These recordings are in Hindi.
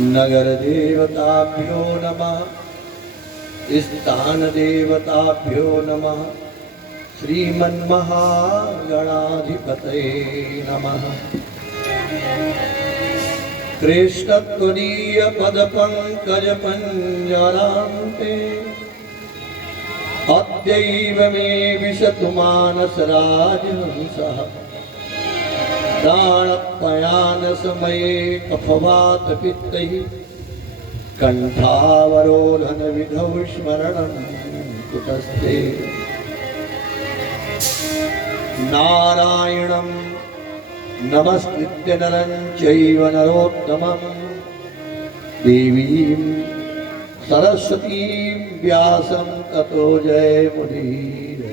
नगर देवताभ्यो नमः, स्थान देवताभ्यो नमः, श्रीमन्महागणाधिपतये नमः। कृष्णत्वदीय पदपङ्कज पञ्जरान्ते अद्यैव मे विशतु मानसराजहंसः। प्राणपयानसमये कफवातपित्तैः कण्ठावरोधनविधौ स्मरणं कुतस्ते। नारायणं नमस्कृत्य नरं चैव नरोत्तमं देवीं सरस्वतीं व्यासं ततो जयमुदीरये।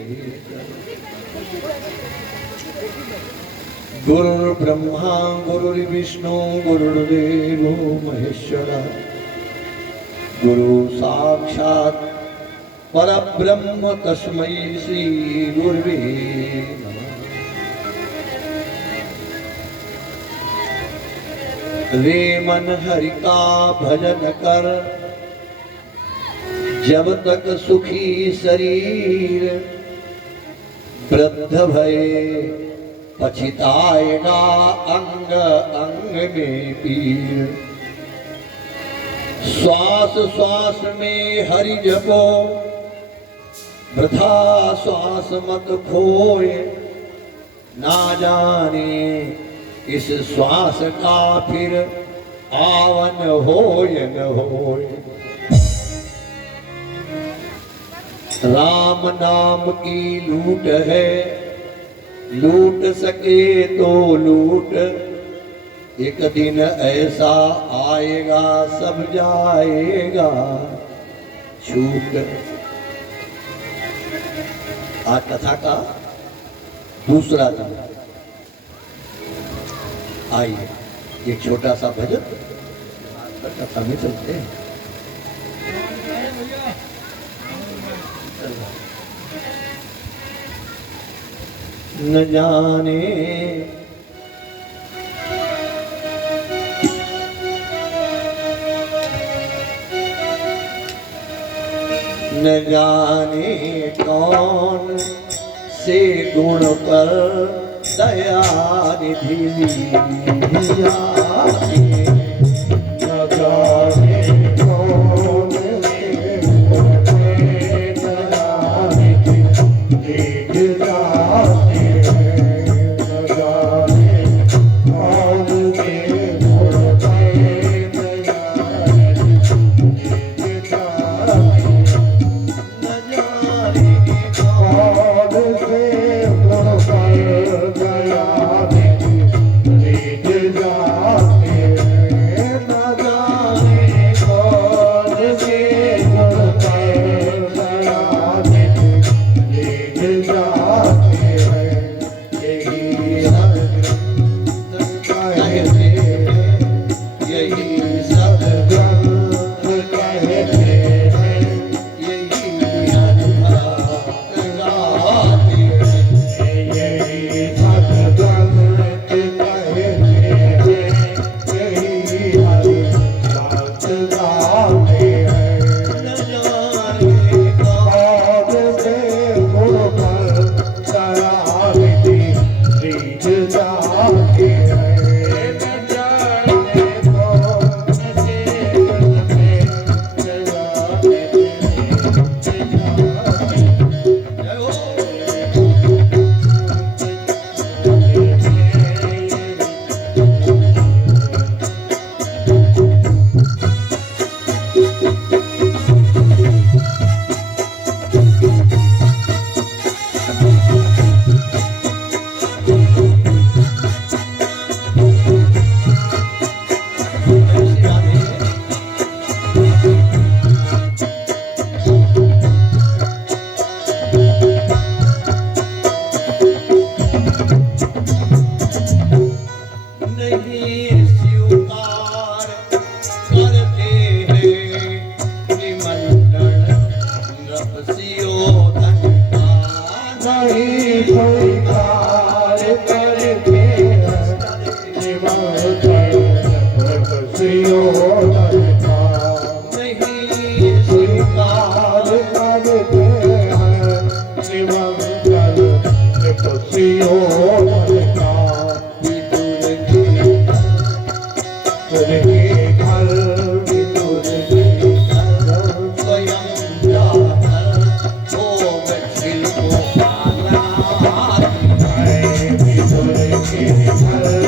गुरुर्ब्रह्मा गुरुर्विष्णु गुरुर्देवो महेश्वरः। गुरु साक्षात् परब्रह्म तस्मै श्री गुरुवे नमः। रे मन हरि का भजन कर, जब तक सुखी शरीर, वृद्ध भये पछिताएगा अंग अंग में पीर। श्वास श्वास में हरि जपो, वृथा श्वास मत खोए। ना जाने इस श्वास का फिर आवन होय न होय। राम नाम की लूट है, लूट सके तो लूट। एक दिन ऐसा आएगा सब जाएगा छूट। आज कथा का दूसरा दिन। आइए एक छोटा सा भजन कथा में चलते हैं। न जाने न जाने कौन से गुण पर दया निधि जाने। न जाने कौन से गुण पर दया निधि जाने। न जाने कौन से गुण पर दया निधि जाने। Sri नहीं स्वीकार करते हैं निमंत्रण सुयोधन का। विदुर के घर विदुर के स्वयं जाकर हो मिथिल को पाला। विदुर के घर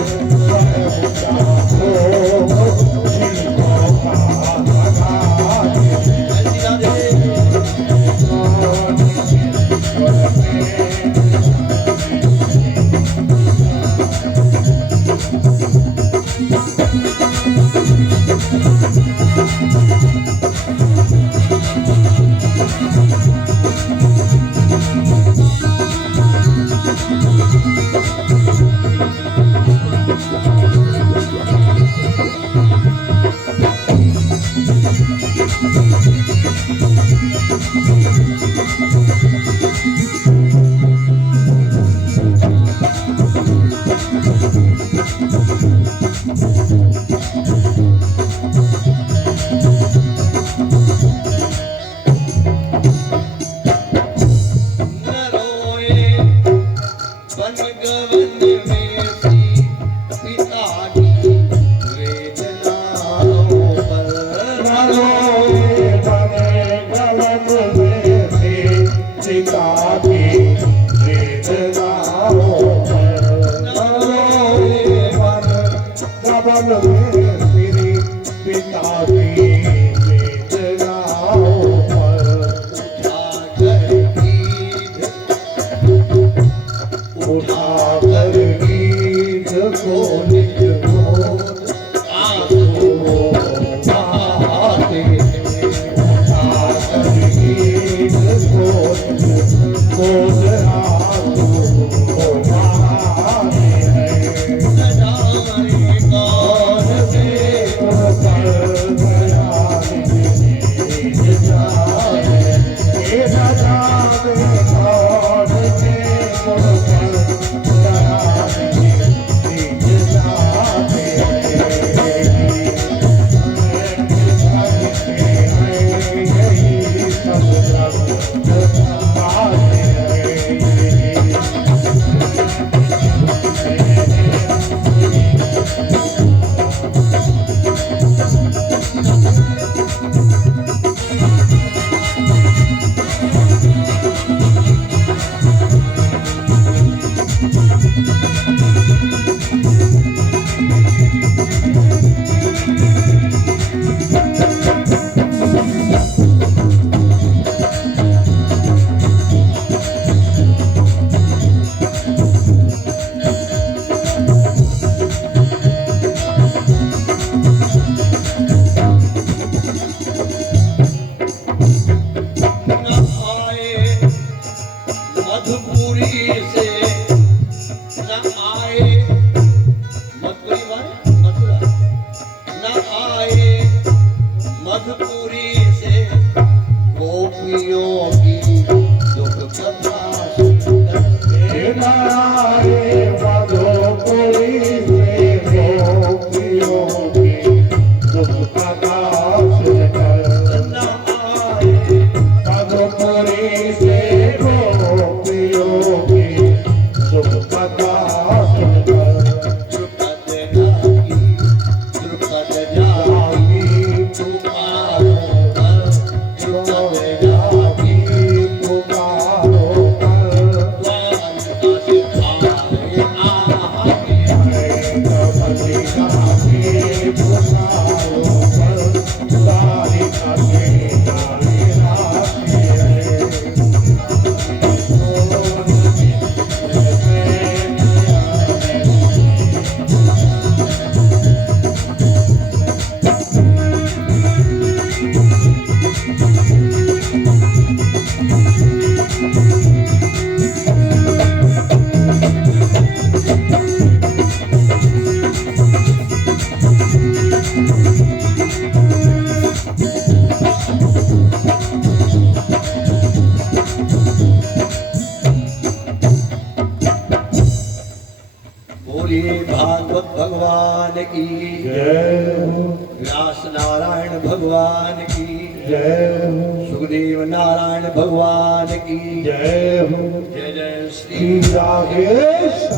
व्यास नारायण भगवान की जय हो सुखदेव नारायण भगवान की जय हो जय जय श्री श्री राधेश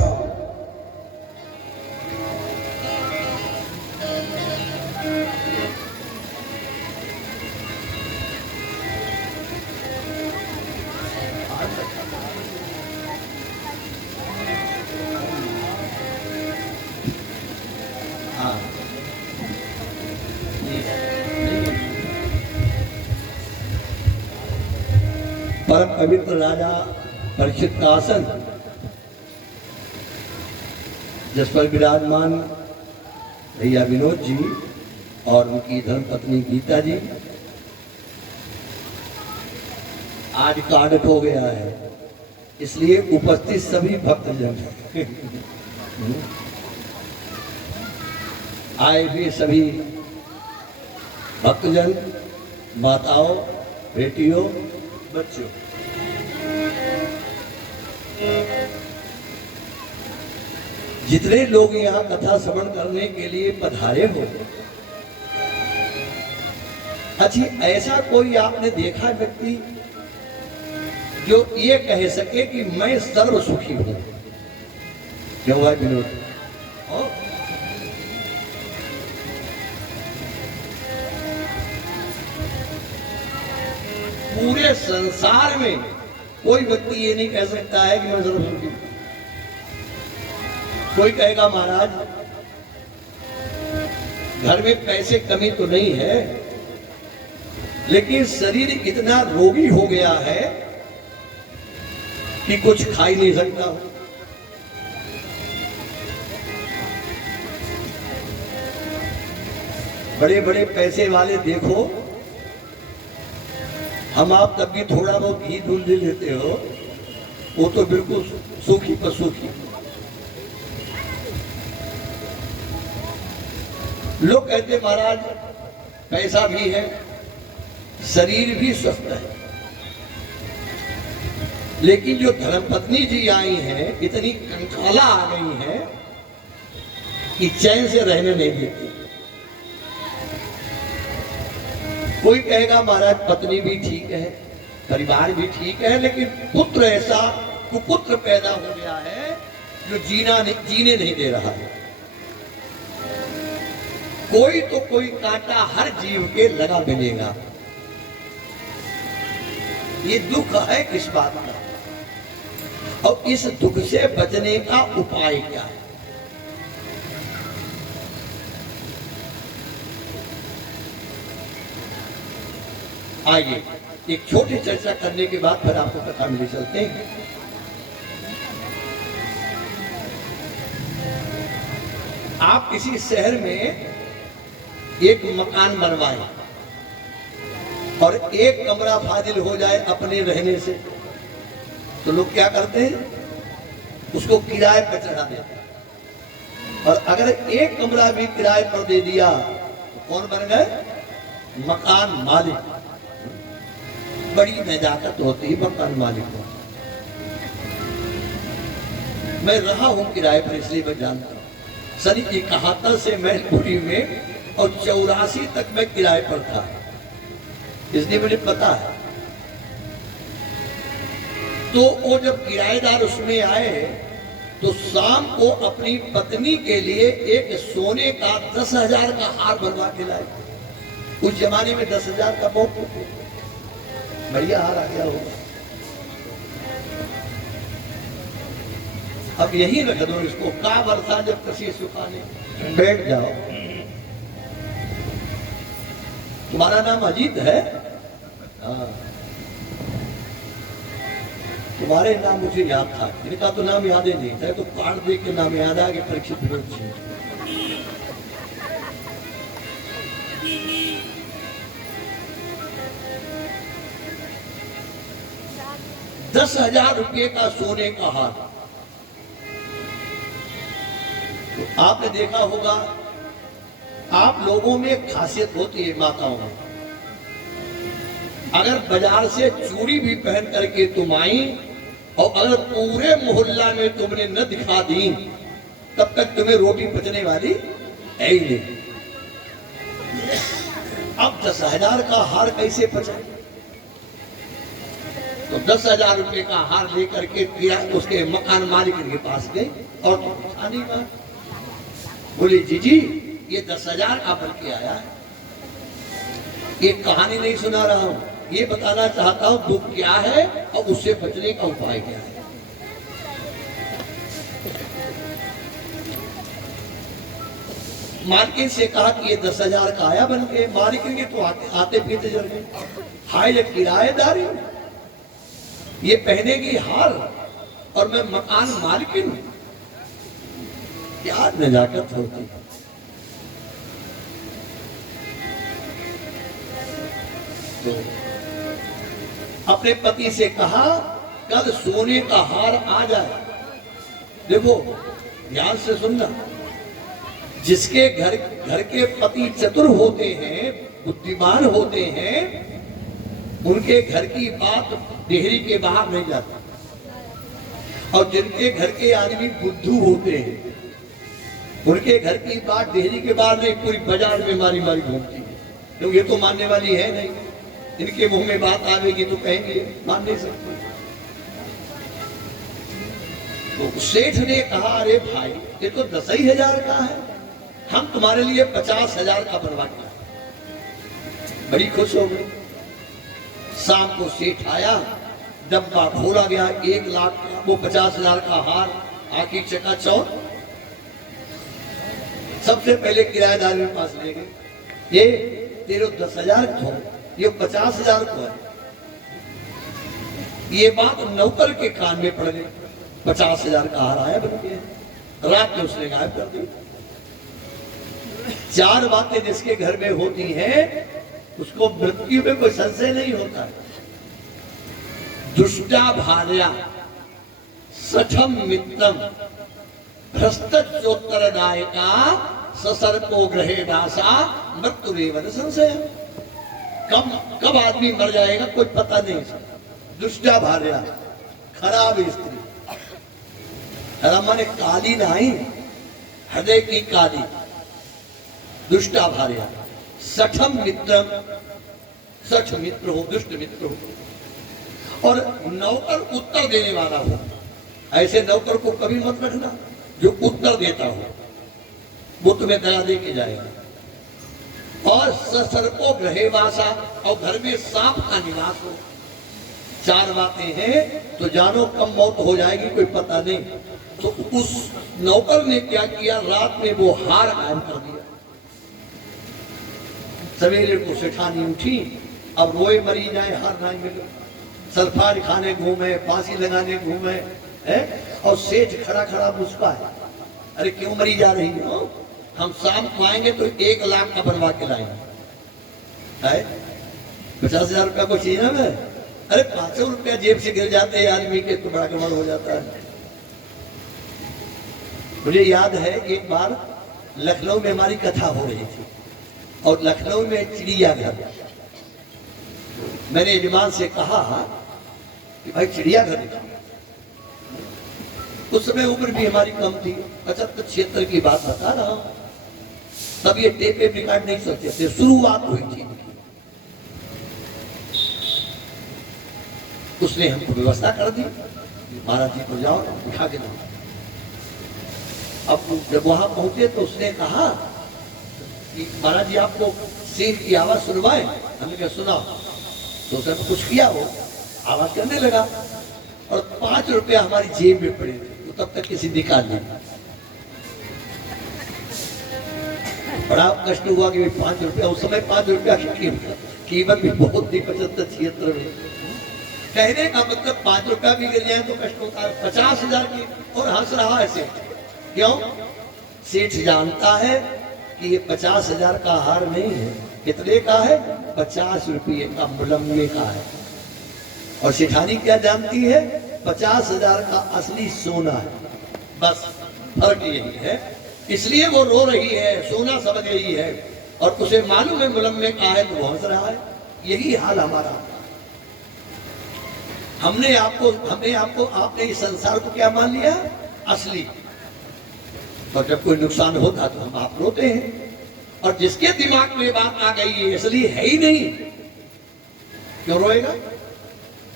हाँ परम पवित्र राजा परीक्षित का आसन, जिस पर विराजमान भैया विनोद जी और उनकी धर्मपत्नी गीता जी। आज कार्ड हो गया है, इसलिए उपस्थित सभी भक्तजन आए हुए सभी भक्तजन, माताओं, बेटियों, बच्चों, जितने लोग यहाँ कथा श्रवण करने के लिए पधारे हो, अच्छी ऐसा कोई आपने देखा व्यक्ति जो ये कह सके कि मैं सर्व सुखी हूं? क्यों भाई विनोद? पूरे संसार में कोई व्यक्ति ये नहीं कह सकता है कि मैं सर्व सुखी हूं। कोई कहेगा महाराज घर में पैसे कमी तो नहीं है, लेकिन शरीर इतना रोगी हो गया है कि कुछ खा ही नहीं सकता। बड़े बड़े पैसे वाले देखो, हम आप तब भी थोड़ा बहुत घी दूध ले लेते हो, वो तो बिल्कुल सूखी पर सूखी। लोग कहते महाराज पैसा भी है, शरीर भी स्वस्थ है, लेकिन जो धर्मपत्नी जी आई हैं इतनी कंकाला आ गई हैं कि चैन से रहने नहीं देती। कोई कहेगा महाराज पत्नी भी ठीक है, परिवार भी ठीक है, लेकिन पुत्र ऐसा कुपुत्र पैदा हो गया है जो जीने नहीं दे रहा है। कोई तो कोई कांटा हर जीव के लगा मिलेगा। ये दुख है किस बात का, और इस दुख से बचने का उपाय क्या है? आइए एक छोटी चर्चा करने के बाद फिर आपको कथा में ले चलते हैं। आप किसी शहर में एक मकान बनवाएं और एक कमरा फाजिल हो जाए अपने रहने से, तो लोग क्या करते हैं? उसको किराए पर चढ़ा देते हैं। और अगर एक कमरा भी किराए पर दे दिया तो कौन बन गए? मकान मालिक। बड़ी नजाकत होती है मकान मालिक को। मैं रहा हूं किराए पर, इसलिए मैं जानता हूं। सन 71 से मैनपुरी में और 84 तक मैं किराए पर था, इसलिए मुझे पता है। तो वो जब किराएदार उसमें आए तो शाम को अपनी पत्नी के लिए एक सोने का 10,000 का हार बनवा के लाए। उस जमाने में 10,000 का बहुत बढ़िया हार आ गया होगा। अब यही रख दो इसको, का वर्षा जब कृषि सुखाने। बैठ जाओ। तुम्हारा नाम अजीत है? हाँ, तुम्हारे नाम मुझे याद था, इनका तो नाम याद ही नहीं था, तो कार्ड देख के नाम याद आ गया, परीक्षित विनोद जी। ₹10,000 का सोने का हार। तो आपने देखा होगा, आप लोगों में एक खासियत होती है माताओं में, अगर बाजार से चूड़ी भी पहन करके तुम आई और अगर पूरे मोहल्ला में तुमने न दिखा दी, तब तक तुम्हें रोटी पचने वाली है ही नहीं। अब 10,000 का हार कैसे बचा? तो 10,000 रुपए का हार लेकर के उसके मकान मालिक के पास गए और तो पूछा नहीं बात। बोले जी ये 10,000 का बन के आया है, ये कहानी नहीं सुना रहा हूं, ये बताना चाहता हूं दुख क्या है और उससे बचने का उपाय क्या है। मालकिन से कहा कि ये 10,000 का आया बन के। मालकिन के तो आते पीते जल गए। हाय ये किराएदारी, ये पहनेगी हार और मैं मकान मालकिन, क्या नजाकत होती। तो अपने पति से कहा कल सोने का हार आ जाए। देखो ध्यान से सुनना, जिसके घर के पति चतुर होते हैं, बुद्धिमान होते हैं, उनके घर की बात डेहरी के बाहर नहीं जाती। और जिनके घर के आदमी बुद्धू होते हैं, उनके घर की बात डेहरी के बाहर नहीं, पूरी बाजार में मारी मारी घूमती है। तो ये तो मानने वाली है नहीं, इनके मुंह में बात आवेगी तो कहेंगे मान नहीं सकते। तो सेठ ने कहा अरे भाई ये तो 10,000 का है, हम तुम्हारे लिए 50,000 का बनवा के लाए। बड़ी खुश हो गई। शाम को सेठ आया, डब्बा खोला गया, 1 लाख का वो 50,000 का हार, आखिर चकाचौंध। सबसे पहले किराएदार के पास ले गए, ये तेरे 10,000 को, ये 50,000 को है। ये बात नौकर के कान में पड़ गई। 50,000 का हार आया बन के, रात में उसने गायब कर दी। 4 बातें जिसके घर में होती हैं उसको मृत्यु में कोई संशय नहीं होता है। दुष्टा भार्या, सठम मित्रम, भ्रष्टोत्तरदायिका, ससर्पो ग्रहे दासा, मृत्युरेव संशय। कब आदमी मर जाएगा कोई पता नहीं। दुष्टा भार्या, खराब स्त्री, खराब माने काली नहीं, हृदय की काली, दुष्टा भार्या। सठम मित्रम, सठ मित्र हो, दुष्ट मित्र हो। और नौकर उत्तर देने वाला हो। ऐसे नौकर को कभी मत रखना जो उत्तर देता हो, वो तुम्हें दया दे के जाएगा। और ससर्पो ग्रहेवासा, और घर में सांप का निवास हो। 4 बातें हैं तो जानो कम मौत हो जाएगी कोई पता नहीं। तो उस नौकर ने क्या किया, रात में वो हार गायब कर दिया। सवेरे को सेठानी उठी, अब रोए मरी जाए हार नहीं मिले। सल्फार खाने घूमे, फांसी लगाने घूमे, है? और सेठ खड़ा खड़ा मुस्कुराए, अरे क्यों मरी जा रही हो? हम शाम को आएंगे तो 1 लाख का बनवा के लाएंगे। 50,000 रुपया को चाहिए ना मैं? अरे 500 रुपया जेब से गिर जाते हैं आदमी के तो बड़ा कमाल हो जाता है। मुझे याद है एक बार लखनऊ में हमारी कथा हो रही थी और लखनऊ में चिड़ियाघर। मैंने यजमान से कहा कि भाई चिड़ियाघर दिखाओ। उस समय उम्र भी हमारी कम थी, 75-76 की बात बता रहा हूं। तब ये टेप रिकॉर्ड नहीं सकते थे, शुरुआत हुई थी। उसने हमको व्यवस्था कर दी, महाराज जी को जाओ उठा के दो। अब जब वहां पहुंचे तो उसने कहा कि महाराज जी आपको शेर की आवाज सुनवाए। हमने कहा सुनाओ। तो उसने कुछ किया, वो आवाज करने लगा और 5 रुपया हमारी जेब में पड़े थे। तो तब तक किसी निकाल लिया। बड़ा कष्ट हुआ कि 5 रुपया, उस समय 5 रुपया की कीमत भी बहुत थी 75-76 में। कहने का मतलब 5 रुपया भी गिर जाए तो कष्ट होता है। 50,000 की, और हंस रहा है सेठ। क्यों? सेठ जानता है कि ये 50,000 का हार नहीं है। कितने का है? 50 रुपये का, मुलम्मे का है। और सेठानी क्या जानती है? 50,000 का असली सोना है। बस फर्क यही है। इसलिए वो रो रही है, सोना समझ रही है, और उसे मालूम है मुलम्मे का है तो वो हंस रहा है। यही हाल हमारा। हमने आपको आपने इस संसार को क्या मान लिया? असली। और जब कोई नुकसान होता तो हम आप रोते हैं और जिसके दिमाग में बात आ गई है इसलिए है ही नहीं, क्यों रोएगा?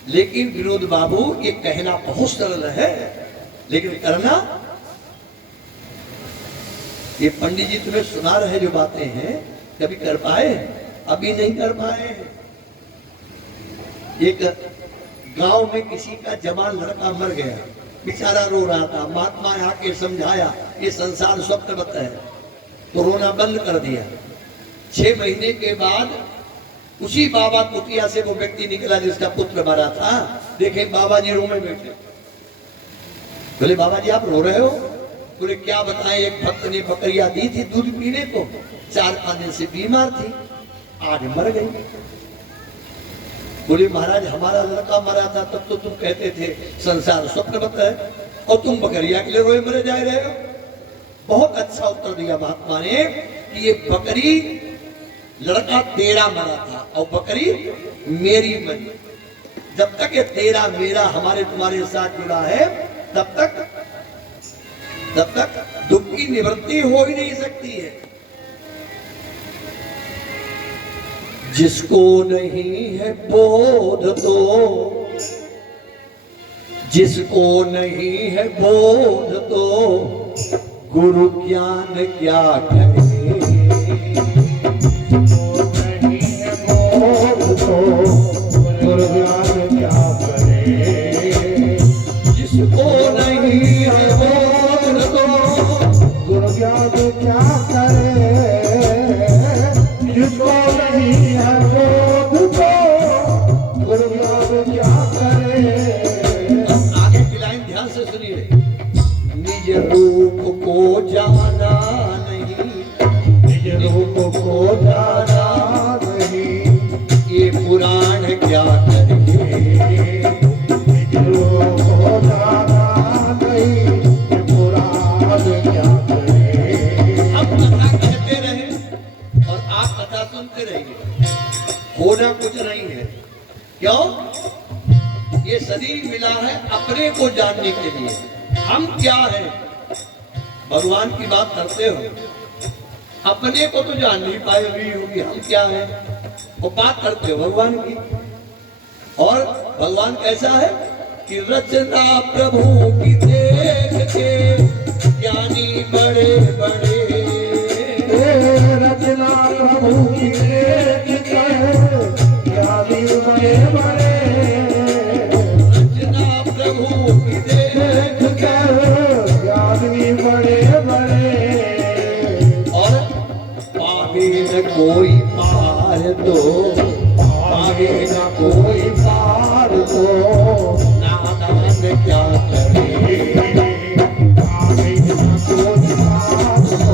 लेकिन विनोद बाबू ये कहना बहुत सरल है, लेकिन करना, ये पंडित जी तुम्हें सुना रहे जो बातें हैं, कभी कर पाए? अभी नहीं कर पाए। एक गांव में किसी का जवान लड़का मर गया, बेचारा रो रहा था। महात्मा आके समझाया ये संसार स्वप्नवत है, तो रोना बंद कर दिया। 6 महीने के बाद उसी बाबा कुटिया से वो व्यक्ति निकला जिसका पुत्र मरा था। देखे बाबा जी रो में बैठे। बोले बाबा जी आप रो रहे हो? बोले क्या बताएं, एक भक्त ने बकरियां दी थी दूध पीने को, 4-5 दिन से बीमार थी, आज मर गई। बोले महाराज हमारा लड़का मरा था तब तो तुम कहते थे संसार स्वप्नवत है, और तुम बकरिया के लिए रोए मरे जा रहे हो। बहुत अच्छा उत्तर दिया महात्मा ने कि ये बकरी, लड़का तेरा मरा था और बकरी मेरी मरी। जब तक ये तेरा मेरा हमारे तुम्हारे साथ जुड़ा है तब तक दुख की निवृत्ति हो ही नहीं सकती है। जिसको नहीं है बोध तो, जिसको नहीं है बोध तो गुरु ज्ञान क्या करे। गुरु ज्ञान क्या करे। जिसको नहीं है बोध तो गुरु ज्ञान क्या करे। जिसको नहीं है बोध तो गुरु ज्ञान क्या करे। आगे की लाइन ध्यान से सुनिए। निज रूप को जाना नहीं, निज रूप को जाना नहीं, ये पुराण क्या करेंगे। निज रूप को जाना नहीं, ये पुराण क्या करे। हम कथा कहते रहे और आप कथा सुनते रहिए, होना कुछ नहीं है। क्यों? ये शरीर मिला है अपने को जानने के लिए। हम क्या है? भगवान की बात करते हो, अपने को तो जान नहीं पाए हुई होगी हम क्या है, वो बात करते हो भगवान की। और भगवान कैसा है कि रचना प्रभु की देख के ज्ञानी बड़े बड़े। रचना प्रभु की देख के ज्ञानी बड़े बड़े। रचना प्रभु की देख के ज्ञानी बड़े बड़े। और पावे न कोई पार तो, आगे न कोई पार तो नादान क्या करे। आगे न कोई पार तो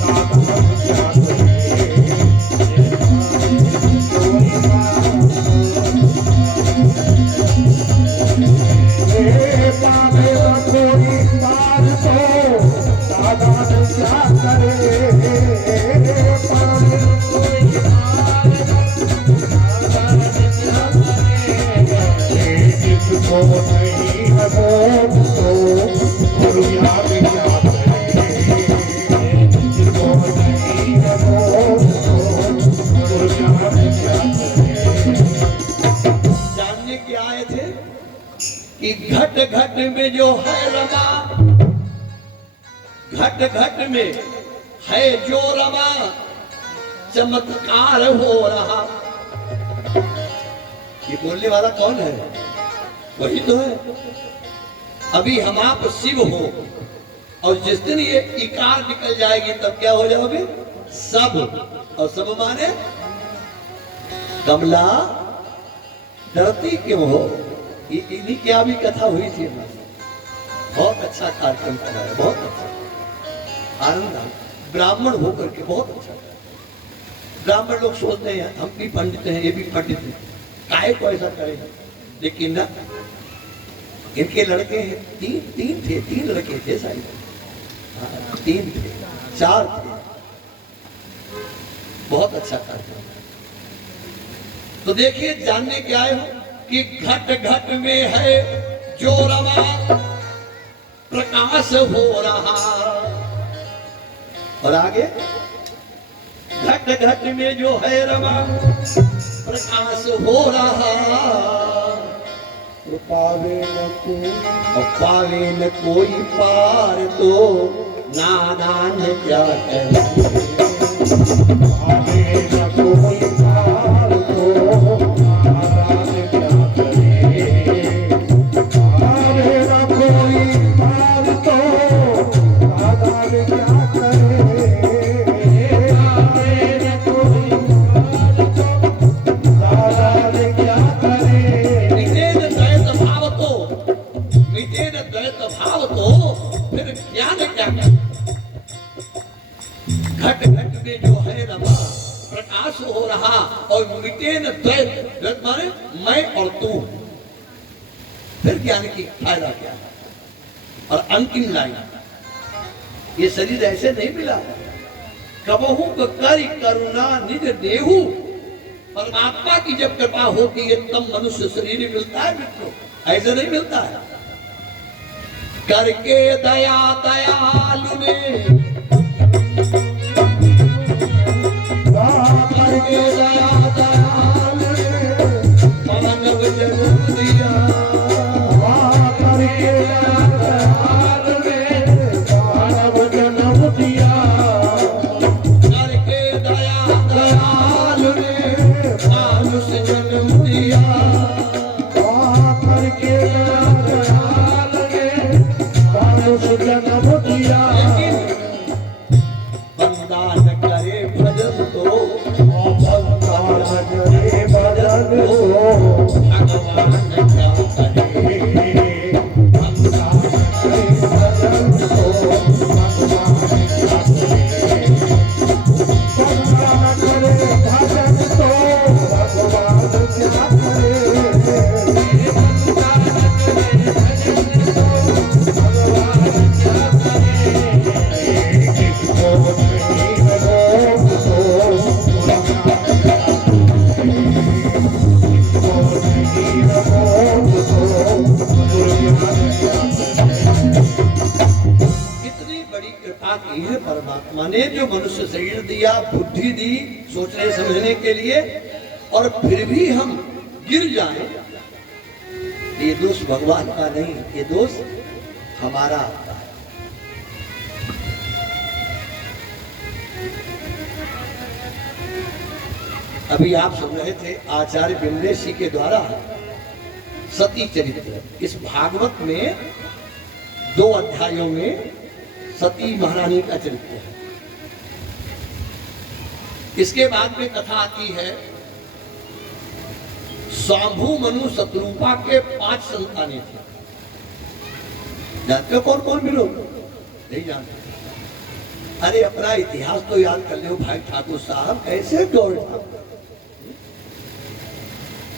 नादान क्या करे। कोई पार पावे न कोई पार तो नादान क्या करे। पावे न कोई पार जिसको नहीं है बोध तो गुरु ज्ञान क्या करे। जिसको नहीं है बोध तो गुरु ज्ञान क्या करे। जानने के आए थे कि घट घट में जो है रमा, घट घट में है जो रमा, चमत्कार हो रहा। ये बोलने वाला कौन है? वही तो है। अभी हम आप शिव हो, और जिस दिन ये इकार निकल जाएगी तब क्या हो जाओगे? सब। और सब माने कमला डरती क्यों हो? इन्हीं क्या भी कथा हुई थी हमारी। बहुत अच्छा कार्यक्रम कराया, बहुत अच्छा आनंद आया। ब्राह्मण होकर के बहुत अच्छा। ब्राह्मण लोग सोचते हैं हम भी पंडित हैं, ये भी पंडित हैं, काहे को ऐसा करेगा। लेकिन ना, इनके लड़के हैं, तीन लड़के थे शायद, 3 थे, 4 थे। बहुत अच्छा कार्यक्रम। तो देखिए, जानने के आए हो कि घट घट में है जो रमा, प्रकाश हो रहा। और आगे घट घट में जो है रमा प्रकाश हो रहा, पावे न कोई और पावे न कोई पार तो नादान क्या करे। पावे न कोई पार तो नादान क्या करे। पावे न कोई पार तो नादान क्या करे। पावे न कोई पार तो नादान क्या करे। मिटे न द्वैत भाव तो, मिटे न द्वैत भाव तो फिर ज्ञान क्या करे। घट घट में जो है रमा प्रकाश हो रहा, और मिटे न द्वैत, द्वैत माने मैं और तू, फिर ज्ञान की फायदा क्या है। और अंतिम लाइन, ये शरीर ऐसे नहीं मिला, कबहू करि करुणा निज देहु। परमात्मा की जब कृपा होती है तब मनुष्य शरीर मिलता है मित्रों, ऐसे नहीं मिलता है। करके दया दयालु ने, करके दया दयालु ने मानव जन्म दिया, करके दयालु ने मानव जन्म दिया। करके दया दयालु ने मानुष जन्म दिया। करके दयालु ने मानुष जन्म दिया। बंदा न करे भजन तो, बंदा न करे भजन तो भगवान क्या करे। बंदा न करे भजन तो भगवान क्या करे। बंदा न करे भजन तो भगवान क्या करे। बंदा न करे भजन तो भगवान क्या करे। किसको नहीं भगवान इतनी बड़ी कृपा की है परमात्मा ने, जो मनुष्य शरीर दिया, बुद्धि दी सोचने समझने के लिए, और फिर भी हम गिर जाएं, ये दोष भगवान का नहीं, ये दोष हमारा आता है। अभी आप सुन रहे थे आचार्य विमलेश जी के द्वारा सती चरित्र। इस भागवत में 2 अध्यायों में सती महारानी का चरित्र है। इसके बाद में कथा आती है स्वाभु मनु शत्रुपा के 5 संतानें थे। जानते हो कौन कौन मिलो? नहीं जानते। अरे अपना इतिहास तो याद कर लो भाई ठाकुर साहब, कैसे दौड़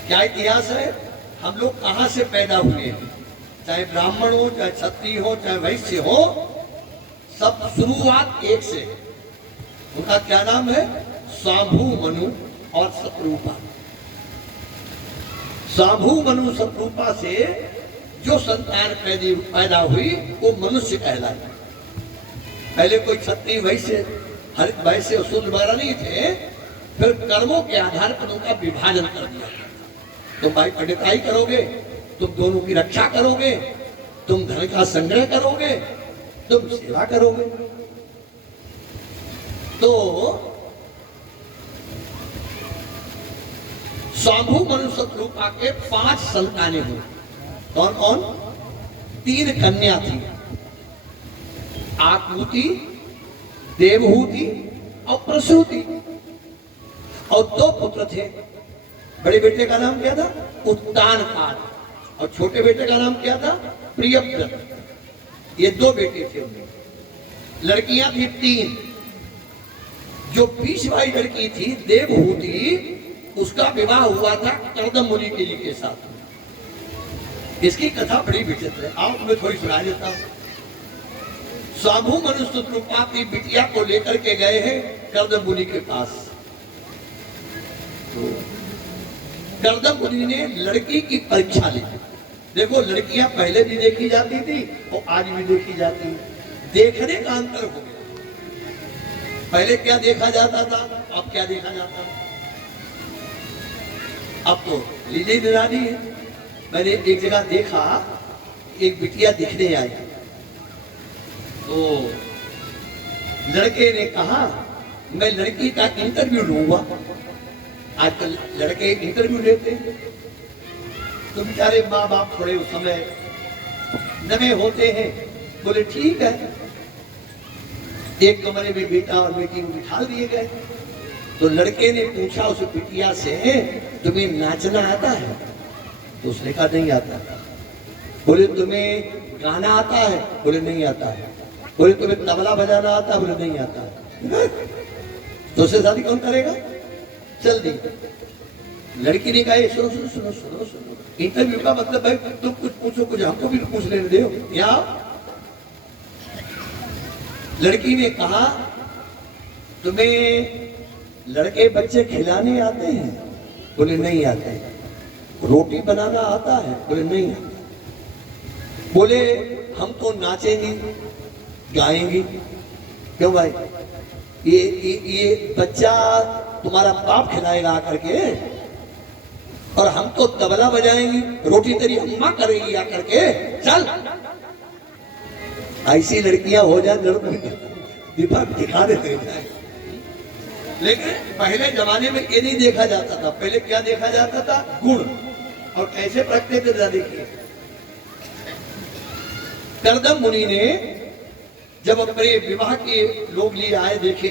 क्या इतिहास है, हम लोग कहां से पैदा हुए हैं, चाहे ब्राह्मण हो, चाहे क्षत्रिय हो, चाहे वैश्य हो, सब शुरुआत एक से। उनका क्या नाम है? स्वाभु मनु और शत्रुपा। स्वाभु मनु शत्रुपा से जो संतान पैदा हुई वो मनुष्य कहलाई। पहले कोई क्षत्रिय वैश्य, हरित वैश्य और शूद्र वगैरह नहीं थे, फिर कर्मों के आधार पर उनका विभाजन कर दिया। तुम भाई पंडिताई करोगे, तुम दोनों की रक्षा करोगे, तुम धन का संग्रह करोगे, तुम सेवा करोगे। तो स्वाभु मनु शत्रुपा के 5 संतानें हुई। कौन कौन? 3 कन्या थी, आकृति, देवहूति और प्रसूति, और 2 पुत्र थे। बड़े बेटे का नाम क्या था? उत्तानपाद, और छोटे बेटे का नाम क्या था? प्रियव्रत। ये 2 बेटे थे उनके। लड़कियां थी 3। जो 20वां लड़की थी देवहूति, उसका विवाह हुआ था कर्दम मुनि के जी के साथ। इसकी कथा बड़ी विचित्र है, आप तुम्हें थोड़ी सुना देता हूं। स्वाभु मनु शत्रुपा की बिटिया को लेकर के गए हैं कर्दम मुनि के पास। तो कर्दम मुनि ने लड़की की परीक्षा ली। देखो लड़कियां पहले भी देखी जाती थी और आज भी देखी जाती है, देखने का अंतर हो गया। पहले क्या देखा जाता था? अब क्या देखा जाता है? अब तो लीले निराली है। मैंने एक जगह देखा, एक बिटिया दिखने आई, तो लड़के ने कहा मैं लड़की का इंटरव्यू लूंगा। आजकल लड़के इंटरव्यू लेते हैं, तो बेचारे माँ बाप थोड़े उस समय नवे होते हैं, बोले ठीक है। एक कमरे में बेटा और बेटी को बिठा दिए गए। तो लड़के ने पूछा उस बिटिया से, तुम्हें नाचना आता है? तो उसने कहा नहीं आता। बोले तुम्हें गाना आता है? बोले नहीं आता है। बोले तुम्हें तबला बजाना आता है? बोले नहीं आता है। तो उससे शादी कौन करेगा? चल दी। लड़की ने कहा सुनो सुनो सुनो सुनो सुनो, इंटरव्यू का मतलब है तुम कुछ पूछो, कुछ हमको भी पूछ लेने दो। या लड़की ने कहा तुम्हें लड़के बच्चे खिलाने आते हैं? बोले नहीं आते। रोटी बनाना आता है? बोले नहीं आता। बोले हम तो नाचेंगे गाएंगे। क्यों भाई? ये बच्चा तुम्हारा बाप खिलाएगा आकर के, और हम तो तबला बजाएंगे, रोटी तेरी अम्मा करेगी आकर के। चल, ऐसी लड़कियां हो जाए दिमाग दिखा देते जाए। लेकिन पहले जमाने में ये नहीं देखा जाता था। पहले क्या देखा जाता था? गुण। और कैसे प्रकटे थे देखिए। करदम मुनि ने जब अपने विवाह के लोग लिए आए देखे,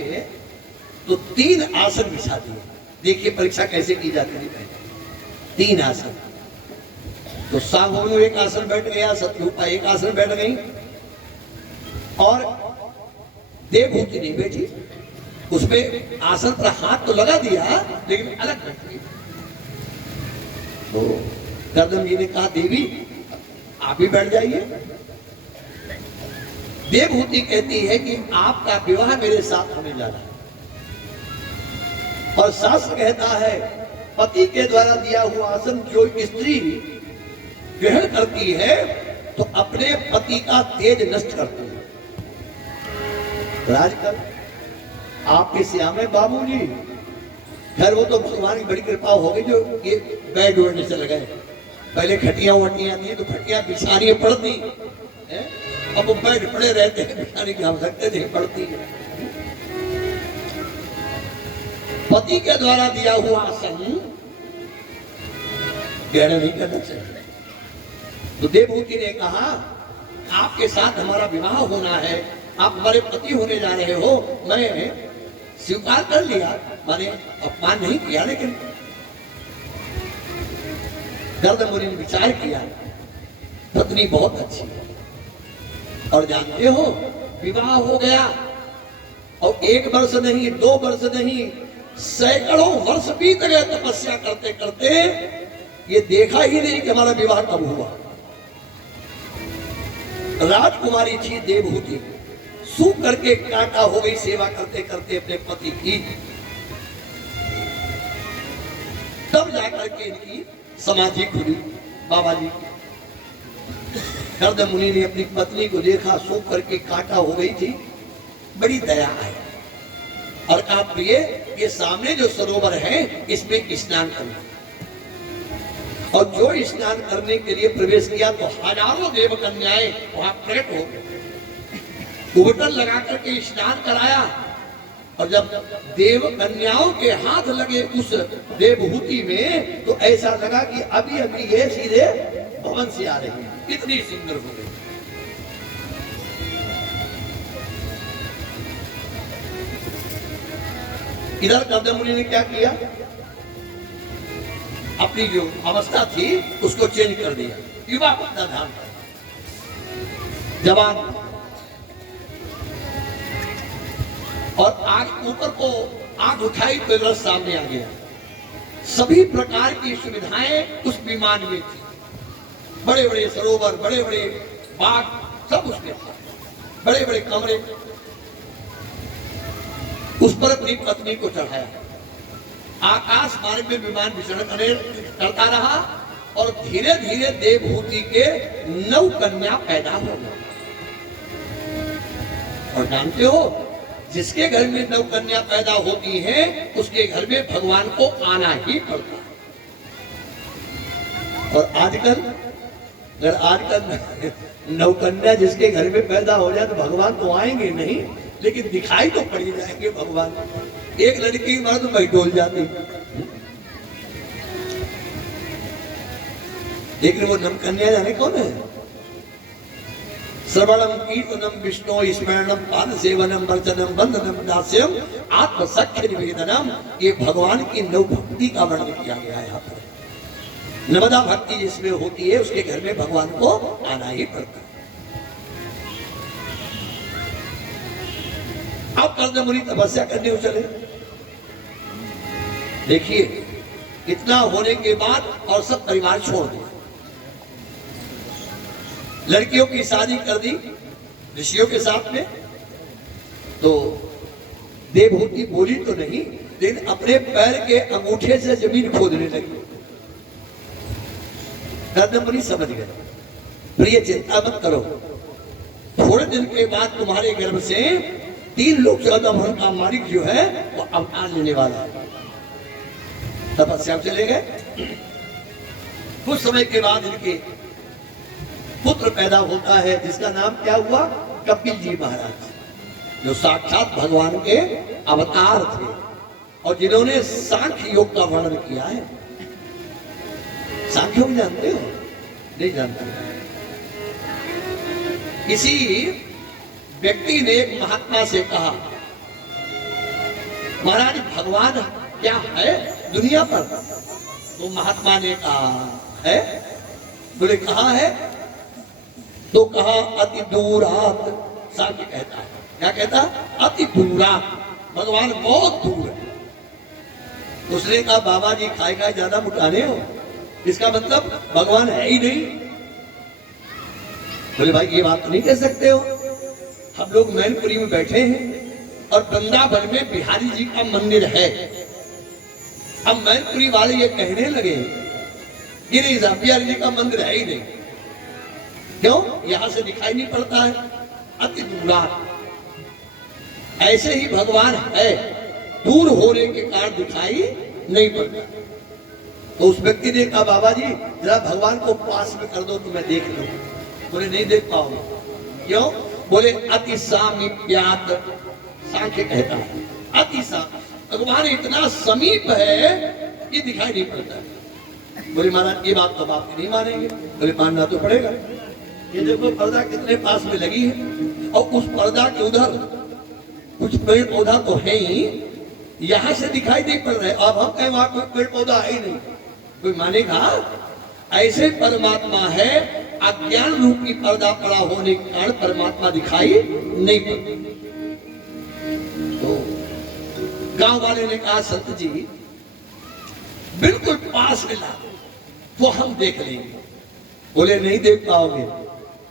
तो 3 आसन बिछा दिए। देखिए परीक्षा कैसे की जाती थी पहले। 3 आसन। तो सागोनु एक आसन बैठ गया, सतरूपा एक आसन बैठ गई, और देवभूति नहीं बैठी। उसमें आसन पर हाथ तो लगा दिया, लेकिन अलग बैठ गई। तो करदम जी ने कहा देवी आप भी बैठ जाइए। देवभूति कहती है कि आपका विवाह मेरे साथ होने जा रहा है, और शास्त्र कहता है पति के द्वारा दिया हुआ आसन जो स्त्री ग्रहण करती है तो अपने पति का तेज नष्ट करती है। राजकल आपके श्यामे बाबूजी, खैर वो तो भगवान की बड़ी कृपा हो गई जो ये बेड उड़ने से लगे। पहले खटियां वटियां थी तो खटियां बिछानी पड़ती है, अब वो बेड पड़े रहते हैं, बिछाने की आवश्यकता नहीं पड़ती है। पति के द्वारा दिया हुआ आसन ग्रहण नहीं करना चाहिए। तो देवभूति ने कहा आपके साथ हमारा विवाह होना है, आप हमारे पति होने जा रहे हो, मैं स्वीकार कर लिया, मैंने अपमान नहीं किया। लेकिन करदम मुनि ने विचार किया पत्नी बहुत अच्छी है, और जानते हो विवाह हो गया, और 1 वर्ष नहीं 2 वर्ष नहीं सैकड़ों वर्ष बीत गए तपस्या करते करते, ये देखा ही नहीं कि हमारा विवाह कब हुआ। राजकुमारी थी देवभूति, सूख करके कांटा हो गई सेवा करते करते अपने पति की। तब जाकर के इनकी समाधि खुली बाबा जी की। करदम मुनि ने अपनी पत्नी को देखा, सूख करके कांटा हो गई थी, बड़ी दया आई और कहा प्रिय ये सामने जो सरोवर है इसमें स्नान करना। और जो स्नान करने के लिए प्रवेश किया तो हजारों देव कन्याएं वहां प्रकट हो गए, उबटन लगा करके स्नान कराया। और जब देव कन्याओं के हाथ लगे उस देवभूति में तो ऐसा लगा कि अभी अभी ये सीधे भवन से आ रही है, इतनी सुंदर हो गई। इधर करदम मुनि ने क्या किया, अपनी जो अवस्था थी उसको चेंज कर दिया, युवा अपना ध्यान जवान, और आग ऊपर को आग उठाई तो रस सामने आ गया। सभी प्रकार की सुविधाएं उस विमान में थी, बड़े बड़े सरोवर, बड़े बड़े बाग, सब उसमें था, बड़े बड़े कमरे। उस पर अपनी पत्नी को चढ़ाया, आकाश मार्ग में विमान विचरण करता रहा, और धीरे धीरे देवभूति के 9 कन्या पैदा हो गए। और जानते हो जिसके घर में नव कन्या पैदा होती है उसके घर में भगवान को आना ही पड़ता है। और आजकल नवकन्या जिसके घर में पैदा हो जाए तो भगवान तो आएंगे नहीं, लेकिन दिखाई तो पड़ ही जाएंगे भगवान। एक लड़की की मां तो भाई डोल जाती, लेकिन वो नवकन्या जाने कौन है? श्रवणम कीर्तनम विष्णु स्मरणम पाद सेवनम वर्चनम बंधनम दास्यम आत्म सख्य निवेदनम, ये भगवान की नव भक्ति का वर्णन किया गया है यहाँ पर। नवदा भक्ति जिसमें होती है उसके घर में भगवान को आना ही पड़ता है। अब कर्द मुनि तपस्या करने को चले। देखिए इतना होने के बाद और सब परिवार छोड़ दिया, लड़कियों की शादी कर दी ऋषियों के साथ में। तो देवहूति बोली तो नहीं, लेकिन अपने पैर के अंगूठे से जमीन खोदने लगी। मुनि समझ गए, प्रिय चिंता मत करो, थोड़े दिन के बाद तुम्हारे गर्भ से 3 लोग ज्यादा भर का मालिक जो है वो अवतार लेने वाला है। तपस्या चले गए। कुछ समय के बाद इनके पुत्र पैदा होता है जिसका नाम क्या हुआ? कपिल जी महाराज, जो साक्षात भगवान के अवतार थे और जिन्होंने सांख्य योग का वर्णन किया है। सांख्य योग जानते हो? नहीं जानते। किसी व्यक्ति ने एक महात्मा से कहा, महाराज भगवान क्या है दुनिया पर? तो महात्मा ने कहा है। बोले कहाँ है? तो कहा अति दूरात। सांख्य कहता है, क्या कहता? अति दूरात, भगवान बहुत दूर है। उसने कहा बाबा जी खाए खाए ज्यादा मुटाने हो, इसका मतलब भगवान है ही नहीं। बोले भाई ये बात तो नहीं कह सकते हो, हम लोग मैनपुरी में बैठे हैं और वृंदावन में बिहारी जी का मंदिर है। अब मैनपुरी वाले ये कहने लगे कि नहीं साहब बिहारी जी का मंदिर है ही नहीं। क्यों? यहां से दिखाई नहीं पड़ता है, अति दूरात। ऐसे ही भगवान है, दूर होने के कारण दिखाई नहीं पड़ता। तो उस व्यक्ति ने कहा बाबा जी जरा भगवान को पास में कर दो तो मैं देख लूं। बोले नहीं देख पाओगे। क्यों? बोले अति सामीप्यात। सांख्य कहता है अति सामीप्य, भगवान इतना समीप है कि दिखाई नहीं पड़ता। बोले महाराज ये बात तो आप नहीं मानेंगे। बोले मानना तो पड़ेगा। ये देखो पर्दा कितने पास में लगी है और उस पर्दा के उधर कुछ पेड़ पौधा तो है ही, यहां से दिखाई नहीं पड़ रहे। अब हम कहें वहां कोई पेड़ पौधा है ही नहीं, कोई मानेगा? ऐसे परमात्मा है, अज्ञान रूपी पर्दा पड़ा होने के कारण परमात्मा दिखाई नहीं पड़ता। तो गांव वाले ने कहा संत जी बिल्कुल पास में ला वो हम देख लेंगे। बोले नहीं देख पाओगे।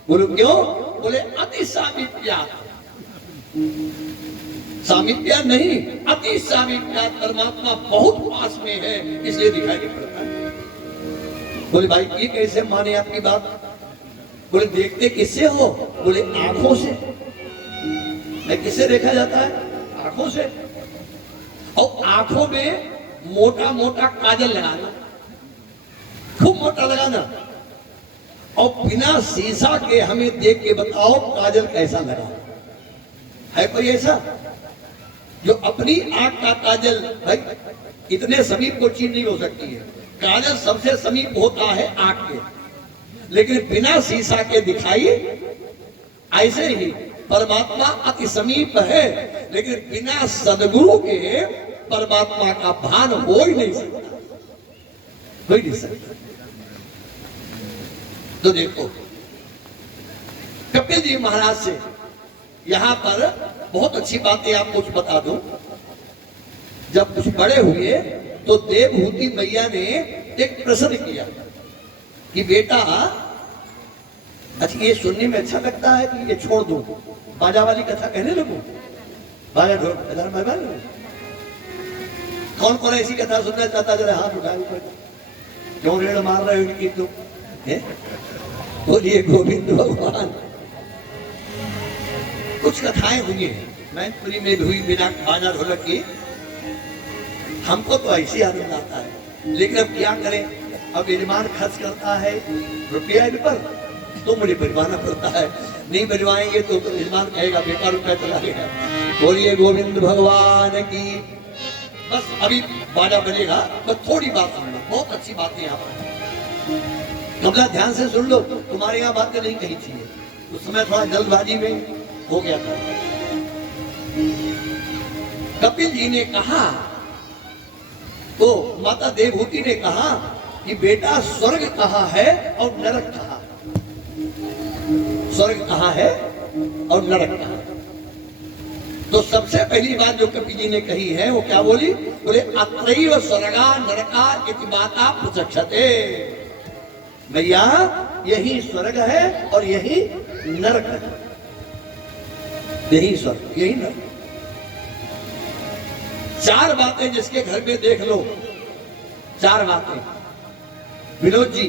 बोलो क्यों? बोले अति सामीप्या। सामीप्या नहीं, अति सामीप्या, परमात्मा बहुत पास में है इसलिए दिखाई नहीं पड़ता है। बोले भाई ये कैसे माने आपकी बात? बोले देखते किससे हो? बोले आंखों से। मैं किससे देखा जाता है? आंखों से। और आंखों में मोटा मोटा काजल लगाना, खूब मोटा लगाना, और बिना शीशा के हमें देख के बताओ काजल कैसा लगा है? कोई ऐसा जो अपनी आंख का काजल, भाई इतने समीप को चीज नहीं हो सकती है। काजल सबसे समीप होता है आंख के, लेकिन बिना शीशा के दिखाई। ऐसे ही परमात्मा अति समीप है, लेकिन बिना सदगुरु के परमात्मा का भान हो ही नहीं सकता, हो ही नहीं सकता। तो देखो कपिल जी महाराज से यहां पर बहुत अच्छी बातें आपको कुछ बता दूं। जब कुछ बड़े हुए तो देवहूति मैया ने एक प्रश्न किया कि बेटा अच्छा ये सुनने में अच्छा लगता है कि ये छोड़ दूं, बाजा वाली कथा कहने लगूं? बाजा ढोल बजा लगूं? कौन कौन ऐसी कथा सुनना चाहता? जरा हाथ उठा ऊपर। क्यों रेड़ मार रहे हो इनकी? तो बोलिए गोविंद भगवान। कुछ कथाएं हुई हैं मैनपुरी में भी हुई बिना बाजा ढोलक की। हमको तो ऐसे आनंद आता है, लेकिन अब क्या करें, अब यजमान खर्च करता है रुपया इन पर, तो मुझे बजवाना पड़ता है। नहीं बजवाएंगे तो यजमान कहेगा बेकार रुपया चला गया। बोलिए गोविंद भगवान की। बस अभी बाजा बजेगा, बस थोड़ी बात सुन लो, बहुत अच्छी बात है यहाँ पर। कमला ध्यान से सुन लो, तुम्हारे यहाँ बातें नहीं कही थी, उस समय थोड़ा जल्दबाजी में हो गया था। कपिल जी ने कहा, तो माता देवहूति ने कहा कि बेटा स्वर्ग कहाँ है और नरक कहाँ, स्वर्ग कहाँ है और नरक कहाँ है। तो सबसे पहली बात जो कपिल जी ने कही है वो क्या बोली, बोले अत्रैव स्वर्गा नरका इति माता प्रचक्षते। भैया यही स्वर्ग है और यही नरक है, यही स्वर्ग यही नरक। चार बातें जिसके घर में देख लो, चार बातें विनोद जी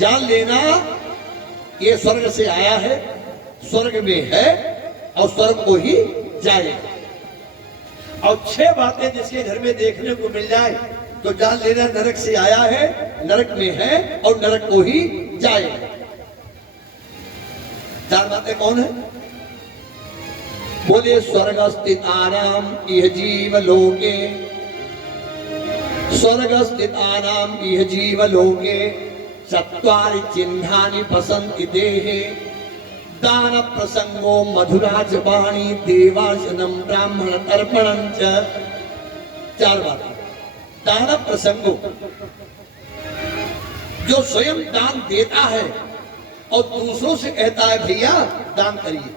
जान लेना, ये स्वर्ग से आया है, स्वर्ग में है और स्वर्ग को ही जाएगा। और छह बातें जिसके घर में देखने को मिल जाए तो जान लेना नरक से आया है, नरक में है और नरक को ही जाएगा। चार बातें कौन है? बोले स्वर्ग स्थितानाम इह जीव लोके, स्वर्ग स्थितानाम इह जीव लोके चत्वारि चिन्हानि पसन्ति देहे, दान प्रसंगो मधुराज वाणी देवार्चनम ब्राह्मण तर्पणं च। चार बातें। दान प्रसंगो, जो स्वयं दान देता है और दूसरों से कहता है भैया दान करिए।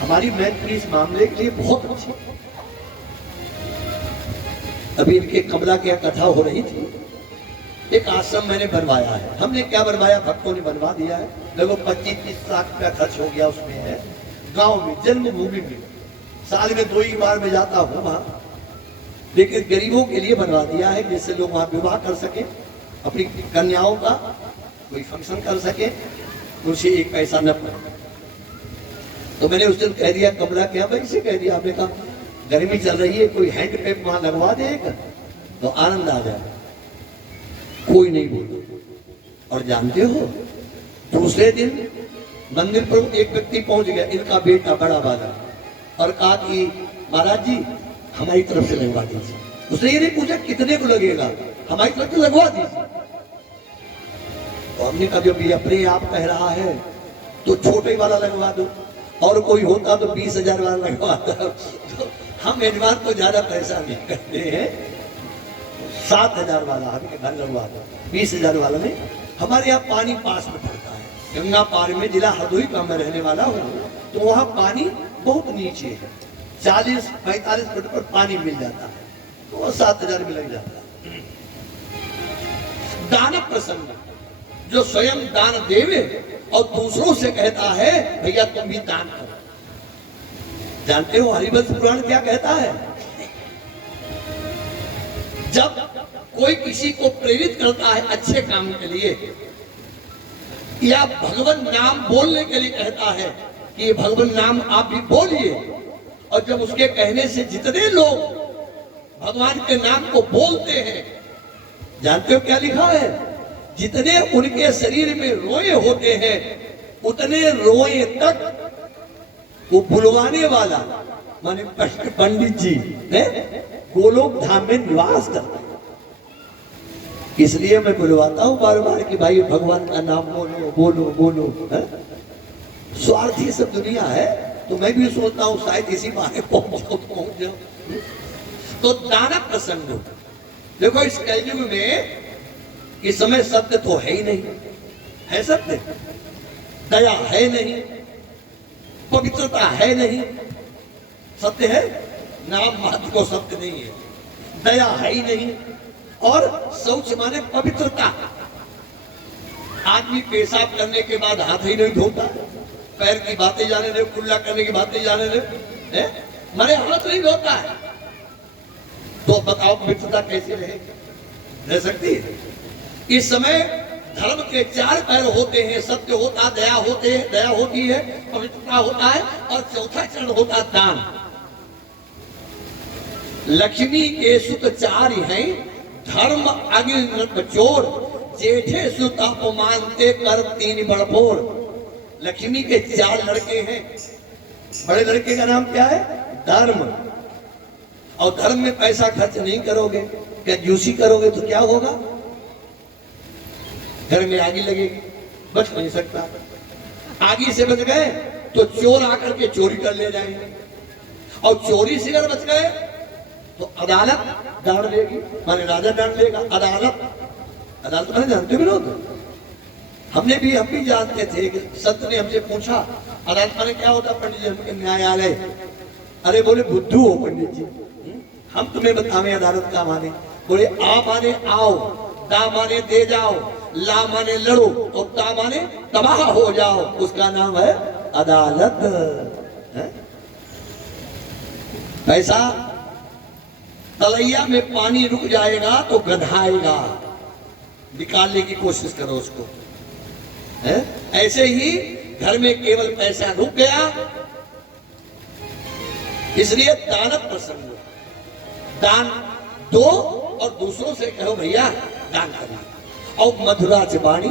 हमारी मैनपुरी इस मामले के लिए बहुत अच्छी। अभी इनके कमला की कथा हो रही थी, एक आश्रम मैंने बनवाया है। हमने क्या बनवाया, भक्तों ने बनवा दिया है, लगभग 25-30 लाख रुपया खर्च हो गया उसमें है। गांव में जन्मभूमि में साल में 2 ही बार में जाता हूँ वहाँ, लेकिन गरीबों के लिए बनवा दिया है, जिससे लोग वहाँ विवाह कर सके, अपनी कन्याओं का कोई फंक्शन कर सके, उनसे एक पैसा न पड़े। तो मैंने उस दिन कह दिया, कमला क्या भाई से कह दिया, आपने कहा गर्मी चल रही है, कोई हैंड पेप वहां लगवा देगा तो आनंद आ जाएगा। कोई नहीं बोला। और जानते हो दूसरे दिन मंदिर पर एक व्यक्ति पहुंच गया, इनका बेटा बड़ा वाला, और कहा कि महाराज जी हमारी तरफ से लगवा दीजिए। उसने ये नहीं पूछा कितने को लगेगा, हमारी तरफ से लगवा दीजिए। तो हमने कहा जब ये अपने आप कह रहा है तो छोटे वाला लगवा दो, और कोई होता तो 20,000 वाला लगवाता। तो हम एडवांस तो ज्यादा पैसा नहीं करते हैं, 7,000 वाला हमके घर लगवा दो, 20,000 वाला नहीं। हमारे यहाँ पानी पास में पड़ता है, गंगा पार में, जिला हरदोई का मैं रहने वाला हूँ, तो वहाँ पानी बहुत नीचे है, 40-45 फुट पर पानी मिल जाता है, तो वो 7,000 में लग जाता है। दान प्रसंग, जो स्वयं दान देवे और दूसरों से कहता है भैया तुम भी दान करो। जानते हो हरिवंश पुराण क्या कहता है? जब कोई किसी को प्रेरित करता है अच्छे काम के लिए, या भगवान नाम बोलने के लिए कहता है कि भगवान नाम आप भी बोलिए, और जब उसके कहने से जितने लोग भगवान के नाम को बोलते हैं, जानते हो क्या लिखा है? जितने उनके शरीर में रोए होते हैं उतने रोए तक वो बुलवाने वाला माने पंडित जी है गोलोक धाम में निवास करते हैं। इसलिए मैं बुलवाता हूं बार बार कि भाई भगवान का नाम बोलो बोलो बोलो। स्वार्थी सब दुनिया है, तो मैं भी सोचता हूं शायद इसी बहाने पहुंच जाओ। तो दान प्रसंग, देखो इस कलयुग में इस समय सत्य तो है ही नहीं, है सत्य, दया है नहीं, पवित्रता है नहीं। सत्य है, नाम मात्र को सत्य नहीं है, दया है ही नहीं, और शौच माने पवित्रता। आदमी पेशाब करने के बाद हाथ ही नहीं धोता, पैर की बातें जाने दे, कुल्ला करने की बातें जाने दे, मारे हाथ नहीं धोता है, तो बताओ पवित्रता कैसे रहेगी? रह सकती है? इस समय धर्म के 4 पैर होते हैं, सत्य होता, दया होती है, पवित्रता होता है, और चौथा चरण होता दान। लक्ष्मी के सुत 4 हैं, धर्म अग्नि नृप चोर, जेठे सुत अपमानते कर 3 बड़पोर। लक्ष्मी के 4 लड़के हैं। बड़े लड़के का नाम क्या है? धर्म। और धर्म में पैसा खर्च नहीं करोगे, कंजूसी करोगे तो क्या होगा? घर में आगी लगेगी, बच नहीं सकता। आगी से बच गए तो चोर आकर के चोरी कर ले जाएंगे, और चोरी से अगर बच गए तो अदालत डांट लेगी, माने राजा डांट लेगा। अदालत मैंने जानते भी लोग, हम भी जानते थे कि संत ने हमसे पूछा अदालत माने क्या होता? पंडित जी हमके न्यायालय। अरे बोले बुद्धू हो पंडित जी, हम तुम्हें बतावे अदालत का माने। बोले आ माने आओ, दा माने दे जाओ, ला माने लड़ो, और ता माने तबाह हो जाओ, उसका नाम है अदालत। पैसा तलैया में पानी रुक जाएगा तो गधाएगा, निकालने की कोशिश करो उसको। ऐसे ही घर में केवल पैसा रुक गया, इसलिए दानव प्रसंग, दान दो और दूसरों से कहो भैया दान करना। और मधुरा वाणी,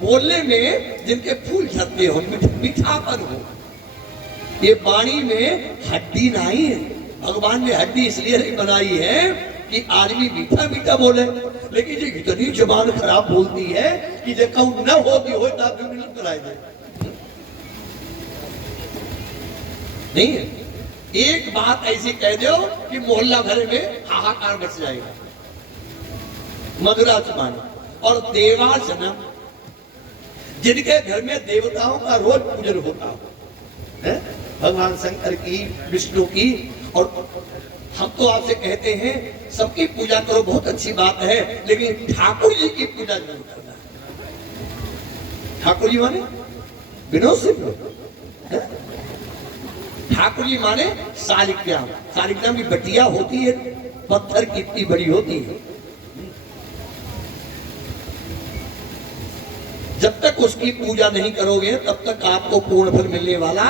बोलने में जिनके फूल झरते हो, मीठापन हो। ये वाणी में हड्डी नहीं है, भगवान ने हड्डी इसलिए नहीं बनाई है कि आदमी मीठा मीठा बोले, लेकिन ये इतनी जुबान खराब बोलती है कि जो कहूं न होती हो तब भी मिलन कराए दे। नहीं है, एक बात ऐसी कह दो कि मोहल्ला भर में हाहाकार मच जाएगा। मधुरा वाणी। और देवासनम, जिनके घर में देवताओं का रोज पूजन होता हो, भगवान शंकर की, विष्णु की, और हम तो आपसे कहते हैं सबकी पूजा करो, बहुत अच्छी बात है, लेकिन ठाकुर जी की पूजा जरूर करना। ठाकुर जी माने विनोद सिंह, ठाकुर जी माने शालिग्राम। शालिग्राम की बटिया होती है, पत्थर की इतनी बड़ी होती है। जब तक उसकी पूजा नहीं करोगे तब तक आपको पूर्ण फल मिलने वाला।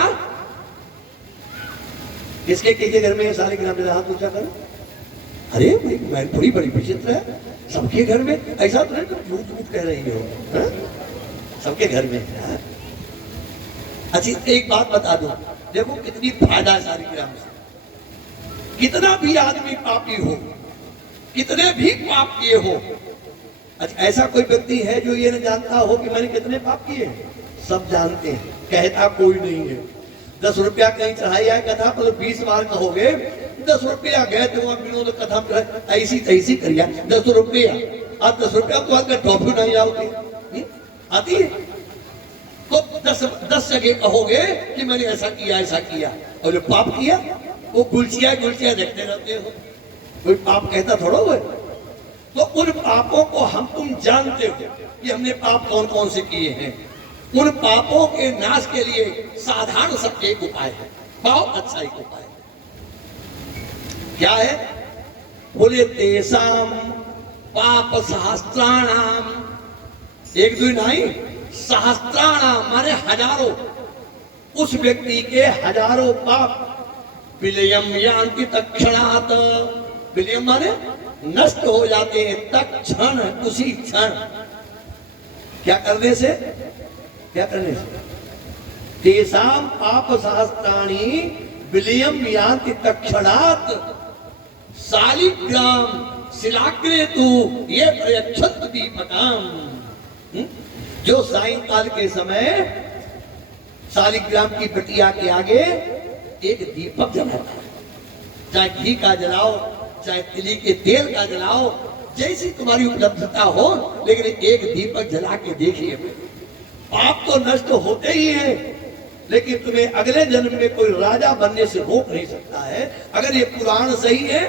किसके किसके घर में शालिग्राम जरा हाथ ऊंचा करो। अरे मैं बड़ी बड़ी विचित्र है, सबके घर में ऐसा तो नहीं झूठ झूठ कह रही हो, सबके घर में। अच्छी एक बात बता दो, देखो कितनी फायदा है शालिग्राम से। कितना भी आदमी पापी हो, कितने भी पाप किए हो, अच्छा ऐसा कोई व्यक्ति है जो ये न जानता हो कि मैंने कितने पाप किए? सब जानते हैं, कहता कोई नहीं है। 10 रुपया कहीं चढ़ाई है कथा, मतलब 20 बार कहोगे 10 रुपया गए तो विनोद कथा ऐसी तैसी करिया 10 रुपया। अब 10 रुपया तो अगर टॉफी नहीं आओगे आती है तो 10 जगह कहोगे कि मैंने ऐसा किया, और जो पाप किया वो गुलचिया देखते रहते हो। कोई पाप कहता थोड़ा हुआ। तो उन पापों को हम तुम जानते हो कि हमने पाप कौन कौन से किए हैं। उन पापों के नाश के लिए साधारण सा एक उपाय है, बहुत अच्छा एक उपाय है। क्या है? बोले तेसाम पाप सहस्त्राणाम, एक दो नहीं, सहस्त्राणाम माने हजारों। उस व्यक्ति के हजारों पाप विलयम यान्ति तत्क्षणात्। विलयम माने नष्ट हो जाते हैं, तत्क्षण, उसी क्षण। क्या करने से? तेसाम पाप सहस्त्राणि विलयम यान्ति तत्क्षणात् शालिग्राम शिलाग्रे तु ये प्रयच्छत दीपकाम। जो सायंकाल के समय शालिग्राम की बटिया के आगे एक दीपक जलाता है, चाहे घी का जलाओ, चाहे तिली के तेल का जलाओ, जैसी तुम्हारी उपलब्धता हो, लेकिन एक दीपक जला के देखिए। पाप तो नष्ट होते ही हैं, लेकिन तुम्हें अगले जन्म में कोई राजा बनने से रोक नहीं सकता है। अगर ये पुराण सही है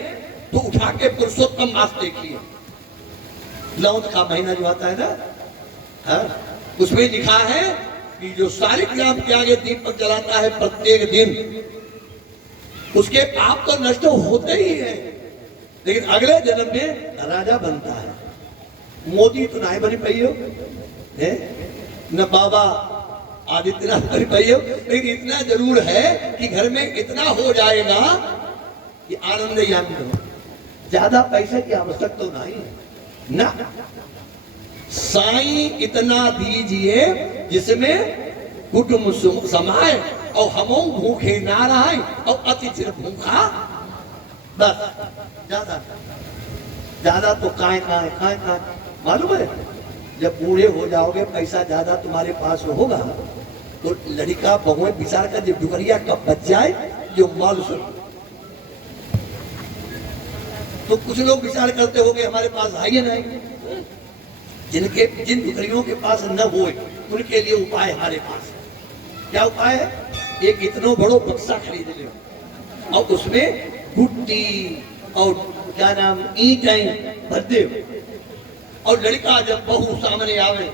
तो उठा के पुरुषोत्तम मास देखिए, लौट का महीना जो आता है ना, उसमें लिखा है कि जो शालिग्राम के आगे दीपक जलाता है प्रत्येक दिन, उसके पाप तो नष्ट होते ही है, लेकिन अगले जन्म में राजा बनता है। मोदी तो नहीं बनी पाई हो, है न बाबा आदित्यनाथ बनी पाई हो, लेकिन इतना जरूर है कि घर में इतना हो जाएगा कि आनंद ही आनंद हो। ज्यादा पैसे की आवश्यकता तो नहीं ना, साईं इतना दीजिए जिसमें कुटुंब समाए और हम भूखे ना रहे और अतिथि भूखा, बस। ज्यादा ज्यादा तो काय मालूम है, जब बूढ़े हो जाओगे पैसा ज्यादा तुम्हारे पास होगा तो लड़का बहुएं विचार कर जब डुकरिया कब बच जाए जो माल सुन। तो कुछ लोग विचार करते हो कि हमारे पास है या नहीं, जिन डुकरियों के पास न हो उनके लिए उपाय हमारे पास है। क्या उपाय है? एक इतना बड़ो बक्सा खरीद लो और उसमें गुट्टी और क्या नाम ईंटें भर दे, और लड़का जब बहू सामने आवे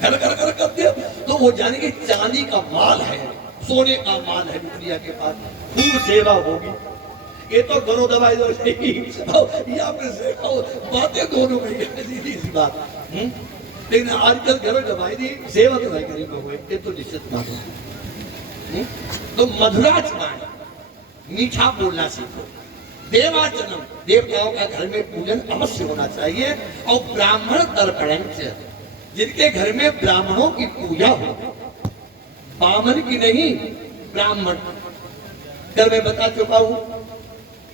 घर घर घर करते तो वो जानेंगे चांदी का माल है, सोने का माल है डुकरिया के पास, खूब सेवा होगी। ये तो करो दवाई दो या फिर सेवा बातें दोनों में सीधी सी बात। लेकिन आजकल घरों दवाई दी सेवा तो नहीं करेंगे, ये तो निश्चित बात है। तो मधुराचरण मीठा बोलना सीखो, देवाचरण देवताओं का घर में पूजन अवश्य होना चाहिए, और ब्राह्मण तर्पण, जिनके घर में ब्राह्मणों की पूजा हो, बामन की नहीं ब्राह्मण। कल मैं बता चुका हूं,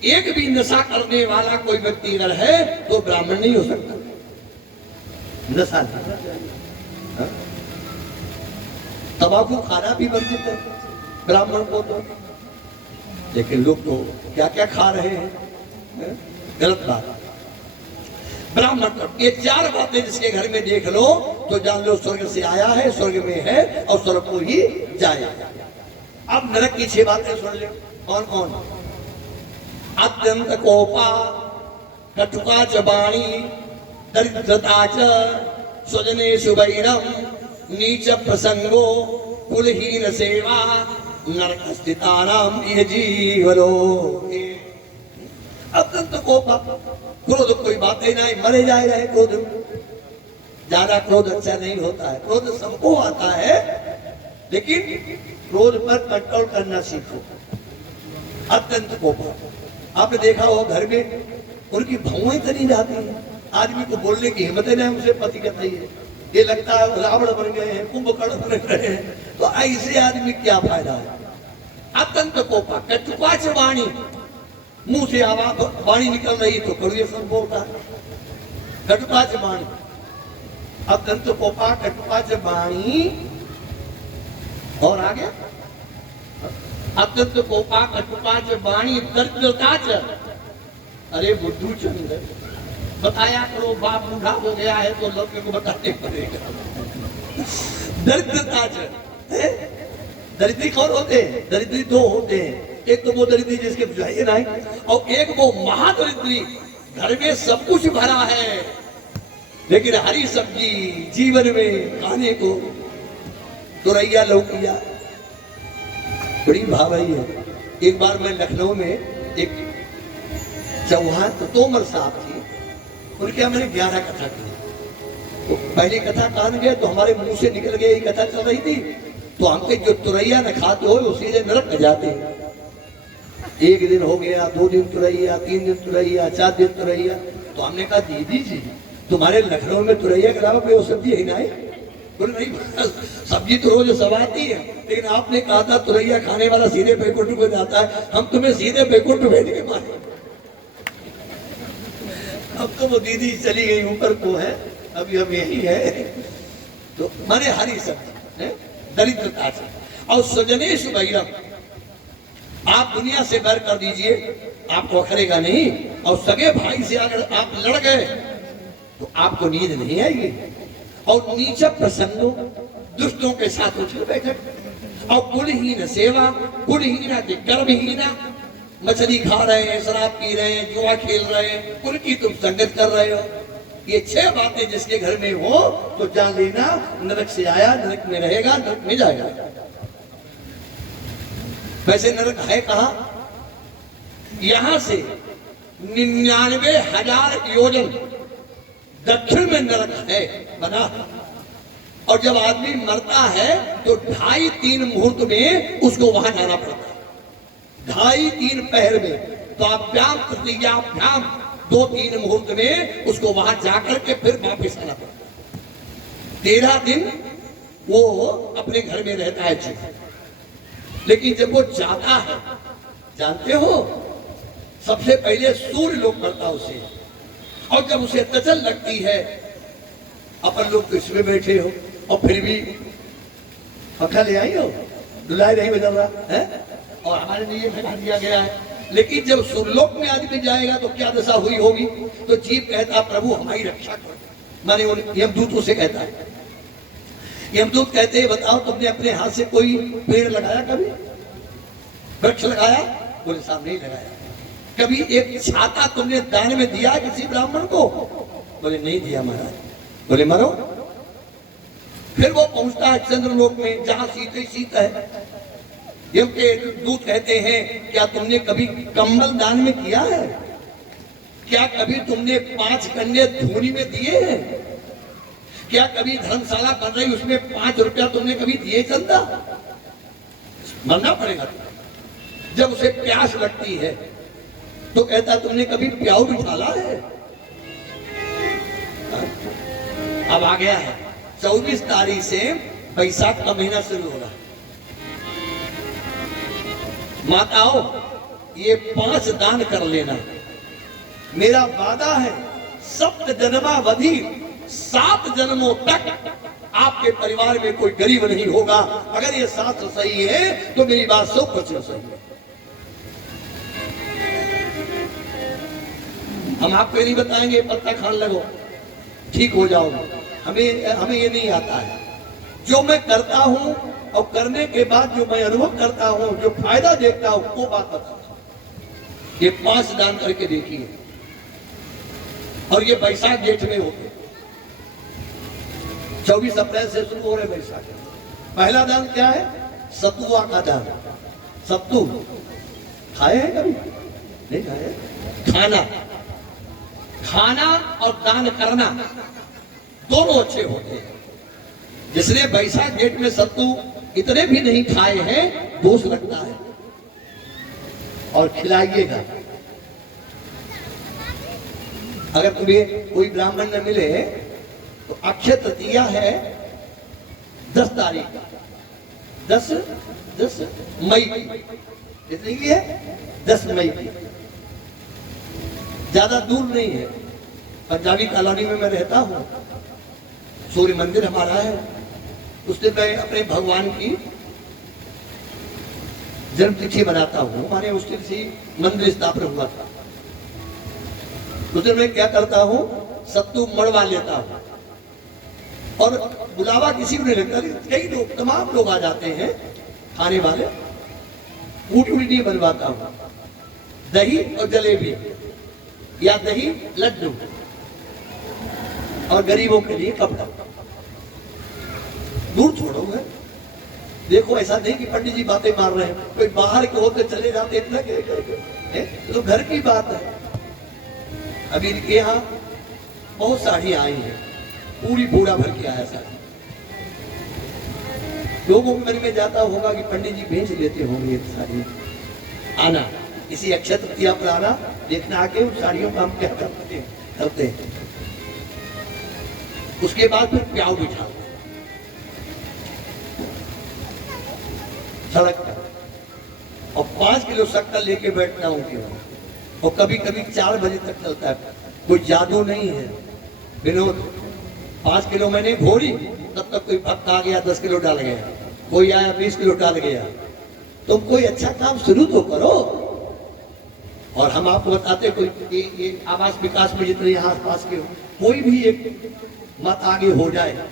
एक भी नशा करने वाला कोई व्यक्ति अगर है तो ब्राह्मण नहीं हो सकता, नशा नहीं। तंबाकू खाना भी वर्जित है ब्राह्मण को तो, लेकिन लोग तो क्या क्या खा रहे हैं, गलत बात। ब्राह्मण ये चार बातें जिसके घर में देख लो तो जान लो स्वर्ग से आया है, स्वर्ग में है और स्वर्ग को ही जाएगा। अब नरक की 6 बातें सुन लो। कौन कौन? अत्यंत कोपा, कटुका च वाणी, दरिद्रता च, स्वजनेषु वैरम, नीच प्रसंगो, कुलहीन सेवा, नरक स्थितानाम ये जीवलो। अत्यंत कोपा, क्रोध कोई बात ही नहीं, मरे जा रहे क्रोध। ज्यादा क्रोध अच्छा नहीं होता है, क्रोध सबको आता है, लेकिन क्रोध पर कंट्रोल करना सीखो। अत्यंत कोपा, आपने देखा हो घर में उनकी बहुएं तनी जाती है, आदमी को बोलने की हिम्मत नहीं, उसे पति कहता ही है, ये लगता है रावण बन गए हैं, कुंभकर्ण बन गए हैं, तो ऐसे आदमी क्या फायदा है। अत्यंत कोपा, कटुकाच वाणी, मुंह से आवाज वाणी निकल रही तो कड़ुए सब बोलता है, कटुकाच वाणी। अत्यंत कोपा, कटुकाच वाणी, और आगे अत्यंत कोपा, कटुकाच वाणी, दरिद्रता च। अरे बुद्धू चंद्र, बताया करो, बाप बूढ़ा हो गया है तो लड़के को बताने पड़ेगा। दरिद्रता च, दरिद्री कौन होते हैं? दरिद्री 2 होते हैं, एक तो वो दरिद्री जिसके बुझाइए नहीं, और एक वो महादरिद्री, घर में सब कुछ भरा है लेकिन हरी सब्जी जीवन में खाने को तुरैया लौकिया बड़ी भावई है। एक बार मैं लखनऊ में एक चौहान तो तोमर साहब थी, उनके यहाँ मैंने 11 कथा की। तो पहली कथा कान गए तो हमारे मुंह से निकल गई, कथा चल रही थी, तो हमके जो तुरैया न खाते हो वो सीधे नरक में जाते हैं। 1 दिन हो गया, 2 दिन तुरैया, 3 दिन तुरैया, 4 दिन तुरैया। तो हमने कहा दीदी जी तुम्हारे लखनऊ में तुरैया के अलावा कोई सब्जी है नहीं? बोले नहीं, सब्जी तो रोज सब आती है, लेकिन आपने कहा था तुरैया खाने वाला सीधे बैकुंठ में जाता है, हम तुम्हें सीधे बैकुंठ भेज के मारे। अब तो वो दीदी चली गई ऊपर को है, अभी हम यही है। तो माने हरी सब्जी है, दरिद्रता से। और स्वजनेश वैरम, आप दुनिया से बैर कर दीजिए, आपको अखरेगा नहीं। और सगे भाई से अगर आप लड़ गए तो आपको नींद नहीं आएगी। और नीच प्रसंगों, दुष्टों के साथ उठल बैठक। और कुलहीन सेवा, कुलहीन कर्महीना, मछली खा रहे हैं, शराब पी रहे हैं, जुआ खेल रहे हैं, उनकी तुम संगत कर रहे हो। ये 6 बातें जिसके घर में हो तो जान लेना नरक से आया, नरक में रहेगा, नरक में जाएगा। वैसे नरक है कहां? यहां से 99,000 योजन दक्षिण में नरक है बना। और जब आदमी मरता है तो 2.5-3 मुहूर्त में उसको वहां जाना पड़ता है। 2.5-3 पहर में, तो अभ्याम तृतीयाभ्याम 2-3 मुहूर्त में उसको वहां जाकर के फिर वापिस आना पड़ता है। 13 दिन वो अपने घर में रहता है जी। लेकिन जब वो जाता है, जानते हो, सबसे पहले सूर्य लोग करता उसे, और जब उसे तचल लगती है, अपन लोग तो इसमें बैठे हो और फिर भी पंखा ले आई हो, दुलाई नहीं बदल रहा है, और हमारे लिए भगा दिया गया है। लेकिन जब सुरलोक में आदमी जाएगा तो क्या दशा हुई होगी? तो जीव कहता प्रभु हमारी रक्षा करो, माने उन यमदूतों से कहता है। यमदूत कहते हैं बताओ तुमने अपने हाथ से कोई पेड़ लगाया, कभी वृक्ष लगाया? बोले साहब नहीं लगाया। कभी एक छाता तुमने दान में दिया किसी ब्राह्मण को? बोले नहीं दिया महाराज। बोले मरो। फिर वो पहुंचता है चंद्रलोक में जहां शीत ही शीत है। यम के दूत कहते हैं क्या तुमने कभी कंबल दान में किया है? क्या कभी तुमने 5 कन्या धूनी में दिए हैं? क्या कभी धर्मशाला कर रही उसमें 5 रुपया तुमने कभी दिए? चंदा मरना पड़ेगा। जब उसे प्यास लगती है तो कहता तुमने कभी प्याऊ बिठाला है? अब आ गया है 24 तारीख से बैसाख का महीना शुरू हो रहा है। माताओं ये 5 दान कर लेना, मेरा वादा है 7 जन्मावधि 7 जन्मों तक आपके परिवार में कोई गरीब नहीं होगा। अगर ये शास्त्र सही है तो मेरी बात 100% सही है। हम आपको ये नहीं बताएंगे पत्ता खान लगो ठीक हो जाओगे, हमें ये नहीं आता है। जो मैं करता हूं और करने के बाद जो मैं अनुभव करता हूं, जो फायदा देखता हूं, वो बात बताता हूं। ये 5 दान करके देखिए, और ये बैसाख जेठ में होते, 24 अप्रैल से शुरू हो रहे बैसाख। पहला दान क्या है? सतुआ का दान। सत्तू खाए हैं कभी? नहीं खाए। खाना और दान करना दोनों अच्छे होते हैं। जिसने बैसाख जेठ में सत्तू इतने भी नहीं खाए हैं दोष लगता है, और खिलाइएगा। अगर तुम्हें कोई ब्राह्मण न मिले तो अक्षय तृतीया है 10 तारीख का, 10 मई की, कितनी की है? 10 मई की। ज्यादा दूर नहीं है, पंजाबी कॉलोनी में मैं रहता हूँ। सूर्य मंदिर हमारा है, उस दिन मैं अपने भगवान की जन्म तिथि बनाता हूँ। हमारे उस दिन से मंदिर स्थापना हुआ था। उस दिन मैं क्या करता हूँ, सत्तू मड़वा लेता हूँ, और बुलावा किसी को नहीं लगता। कई लोग, तमाम लोग आ जाते हैं खाने वाले। ऊटी नहीं बनवाता हूँ, दही और जलेबी या दही लड्डू, और गरीबों के लिए कपड़ा। दूर छोड़ो है। देखो ऐसा नहीं कि पंडित जी बातें मार रहे हैं, कोई बाहर के होते चले जाते इतना तो घर की बात है। अभी इनके यहाँ बहुत साड़ियां आई हैं, पूरी बोरा भर के आया साड़ी। लोगों के मन में जाता होगा कि पंडित जी भेज लेते होंगे ये साड़ी। आना इसी अक्षय तृतीया पर आना, देखना आके उन साड़ियों का हम क्या करते हैं। उसके बाद फिर प्याऊ बिठा सड़क पर, और 5 किलो शक्कर लेके बैठना उनके वहां, और कभी कभी 4 बजे तक चलता है। कोई जादू नहीं है विनोद। 5 किलो मैंने घोड़ी, तब तक कोई भक्त आ गया 10 किलो डाल गया, कोई आया 20 किलो डाल गया। तुम कोई अच्छा काम शुरू तो करो। और हम आपको बताते कोई ये आवास विकास में जितने यहाँ आसपास के हो, कोई भी एक मत आगे हो जाए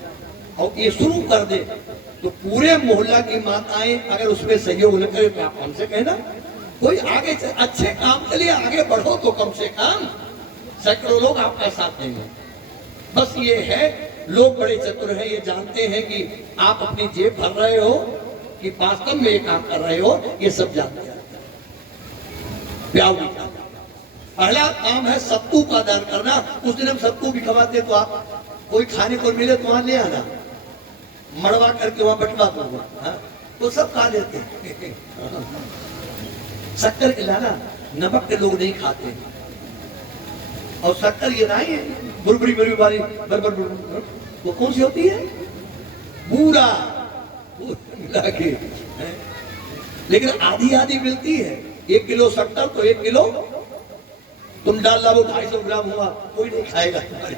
और ये शुरू कर दे, तो पूरे मोहल्ला की माताएं अगर उसमें सहयोग न करे तो आप हमसे कहना। कोई आगे अच्छे काम के लिए आगे बढ़ो तो कम से कम सैकड़ों लोग आपका साथ देंगे। बस ये है, लोग बड़े चतुर हैं, ये जानते हैं कि आप अपनी जेब भर रहे हो कि वास्तव में ये काम कर रहे हो, ये सब जानते हैं। प्याऊ पहला काम है सत्तू का दान करना। उस दिन हम सत्तू भी खवाते, तो आप कोई खाने को मिले तो वहां ले आना, मड़वा करके वहां बंटवा दूंगा, हाँ? तो सब खा लेते हैं। शक्कर खिलाना, नमक के लोग नहीं खाते, और शक्कर ये नहीं बुरबुरी बुरबुरी वाली बरबर वो कौन सी होती है, बूरा मिला के, लेकिन आधी आधी मिलती है। 1 किलो शक्कर तो 1 किलो तुम डाल ला, वो 250 ग्राम हुआ, कोई नहीं खाएगा तुम्हारी।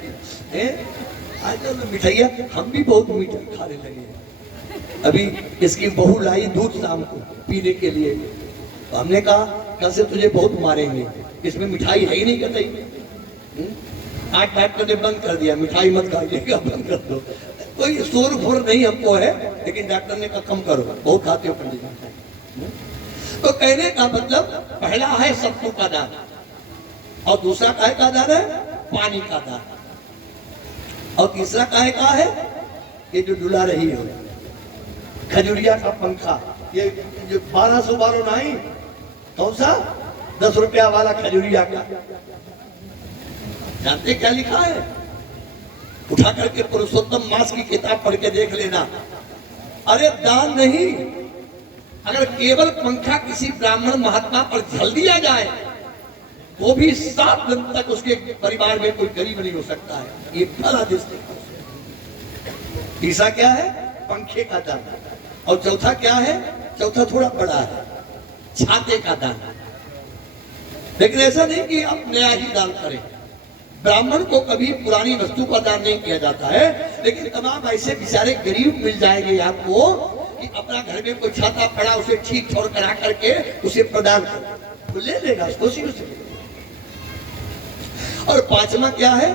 आजकल तो मिठाइया हम भी बहुत मीठा खाने लगे हैं। अभी इसकी बहू लाई दूध शाम को पीने के लिए, तो हमने कहा कल से तुझे बहुत मारेंगे, इसमें मिठाई है ही नहीं कहते। आज डॉक्टर ने बंद कर दिया, मिठाई मत खाइएगा, बंद कर दो। कोई शोर घोर नहीं हमको है, लेकिन डॉक्टर ने कहा कम करो, बहुत खाते हो पंडित जी। तो कहने का मतलब पहला है सत्तू का दान, और दूसरा काहे का दान है, पानी का दान, और तीसरा काहे का है, ये जो डुला रही हो खजुरिया का पंखा, ये जो 1212 नहीं, कौन सा 10 रुपया वाला खजुरिया का, जानते क्या लिखा है, उठा करके पुरुषोत्तम मास की किताब पढ़ के देख लेना। अरे दान नहीं, अगर केवल पंखा किसी ब्राह्मण महात्मा पर झल दिया जाए वो भी 7 दिन तक उसके परिवार में कोई गरीब नहीं हो सकता है। ये पहला दृष्टि। तीसरा क्या है, पंखे का दान, और चौथा क्या है, चौथा थोड़ा बड़ा है, छाते का दान। लेकिन ऐसा नहीं कि आप नया ही दान करें। ब्राह्मण को कभी पुरानी वस्तु का दान नहीं किया जाता है, लेकिन तमाम ऐसे बेचारे गरीब मिल जाएंगे आपको कि अपना घर में कोई छाता पड़ा उसे ठीक छोड़ करा करके उसे प्रदान कर, तो ले लेगा उसको सी उसे। और पांचवा क्या है,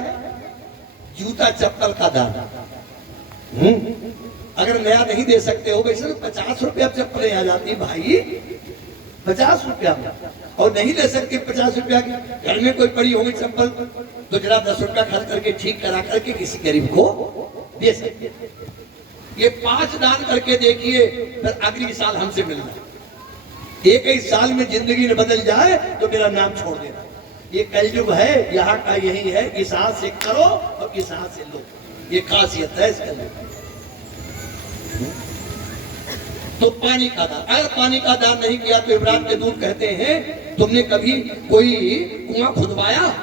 जूता चप्पल का दान। अगर नया नहीं दे सकते हो, वैसे 50 रुपया चप्पलें आ जाती भाई, 50 रुपया में, और नहीं ले सकते 50 रुपया की, घर में कोई पड़ी होगी चप्पल तो जरा 10 रुपया खर्च करके ठीक करा करके किसी गरीब को दे सकते। ये 5 दान करके देखिए, फिर अगली साल हमसे मिलना। एक ही साल में जिंदगी न बदल जाए तो मेरा नाम छोड़ देना। ये कलयुग है, यहाँ का यही है, इस हाथ से करो और इस हाथ से लो, ये खासियत है इस कलयुग। तो पानी का दान, अगर पानी का दान नहीं किया तो इब्राहिम के दूत कहते हैं तुमने कभी कोई कुआं खुदवाया?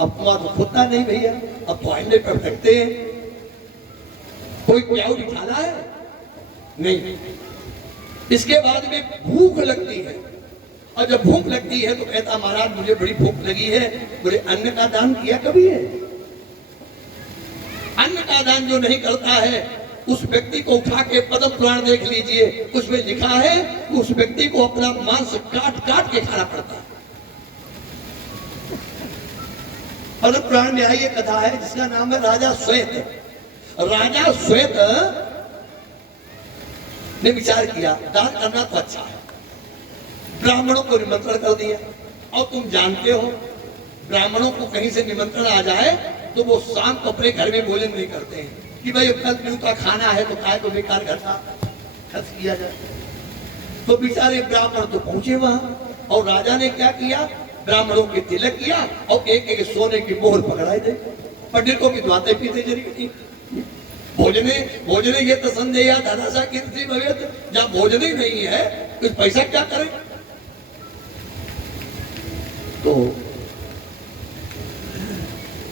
अब कुआं तो खुदता नहीं भैया, अब तो आईने पर फेंकते हैं। कोई प्याऊ बिठाना है? नहीं। इसके बाद में भूख लगती है, और जब भूख लगती है तो कहता महाराज मुझे बड़ी भूख लगी है। बोले अन्न का दान किया कभी है? अन्न का दान जो नहीं करता है उस व्यक्ति को उठा के पद्म पुराण देख लीजिए, उसमें लिखा है कि उस व्यक्ति को अपना मांस काट काट के खाना पड़ता है। पद्म पुराण में आई एक कथा है जिसका नाम है राजा श्वेत। राजा श्वेत ने विचार किया दान करना तो अच्छा है, ब्राह्मणों को निमंत्रण कर दिया। और तुम जानते हो ब्राह्मणों को कहीं से निमंत्रण आ जाए तो वो शाम को अपने घर में भोजन नहीं करते हैं कि भाई कल क्यों का खाना है तो खाए, तो बेकार घर का खर्च किया जाए। तो बेचारे ब्राह्मण तो पहुंचे वहां, और राजा ने क्या किया, ब्राह्मणों के तिलक किया और एक एक सोने की मोहर पकड़ाई दे। पंडितों की बातें पीते जरी भोजने भोजने ये तो संदेह धनाशा कीर्ति भवेत, जब भोजन ही नहीं है तो पैसा क्या करें। तो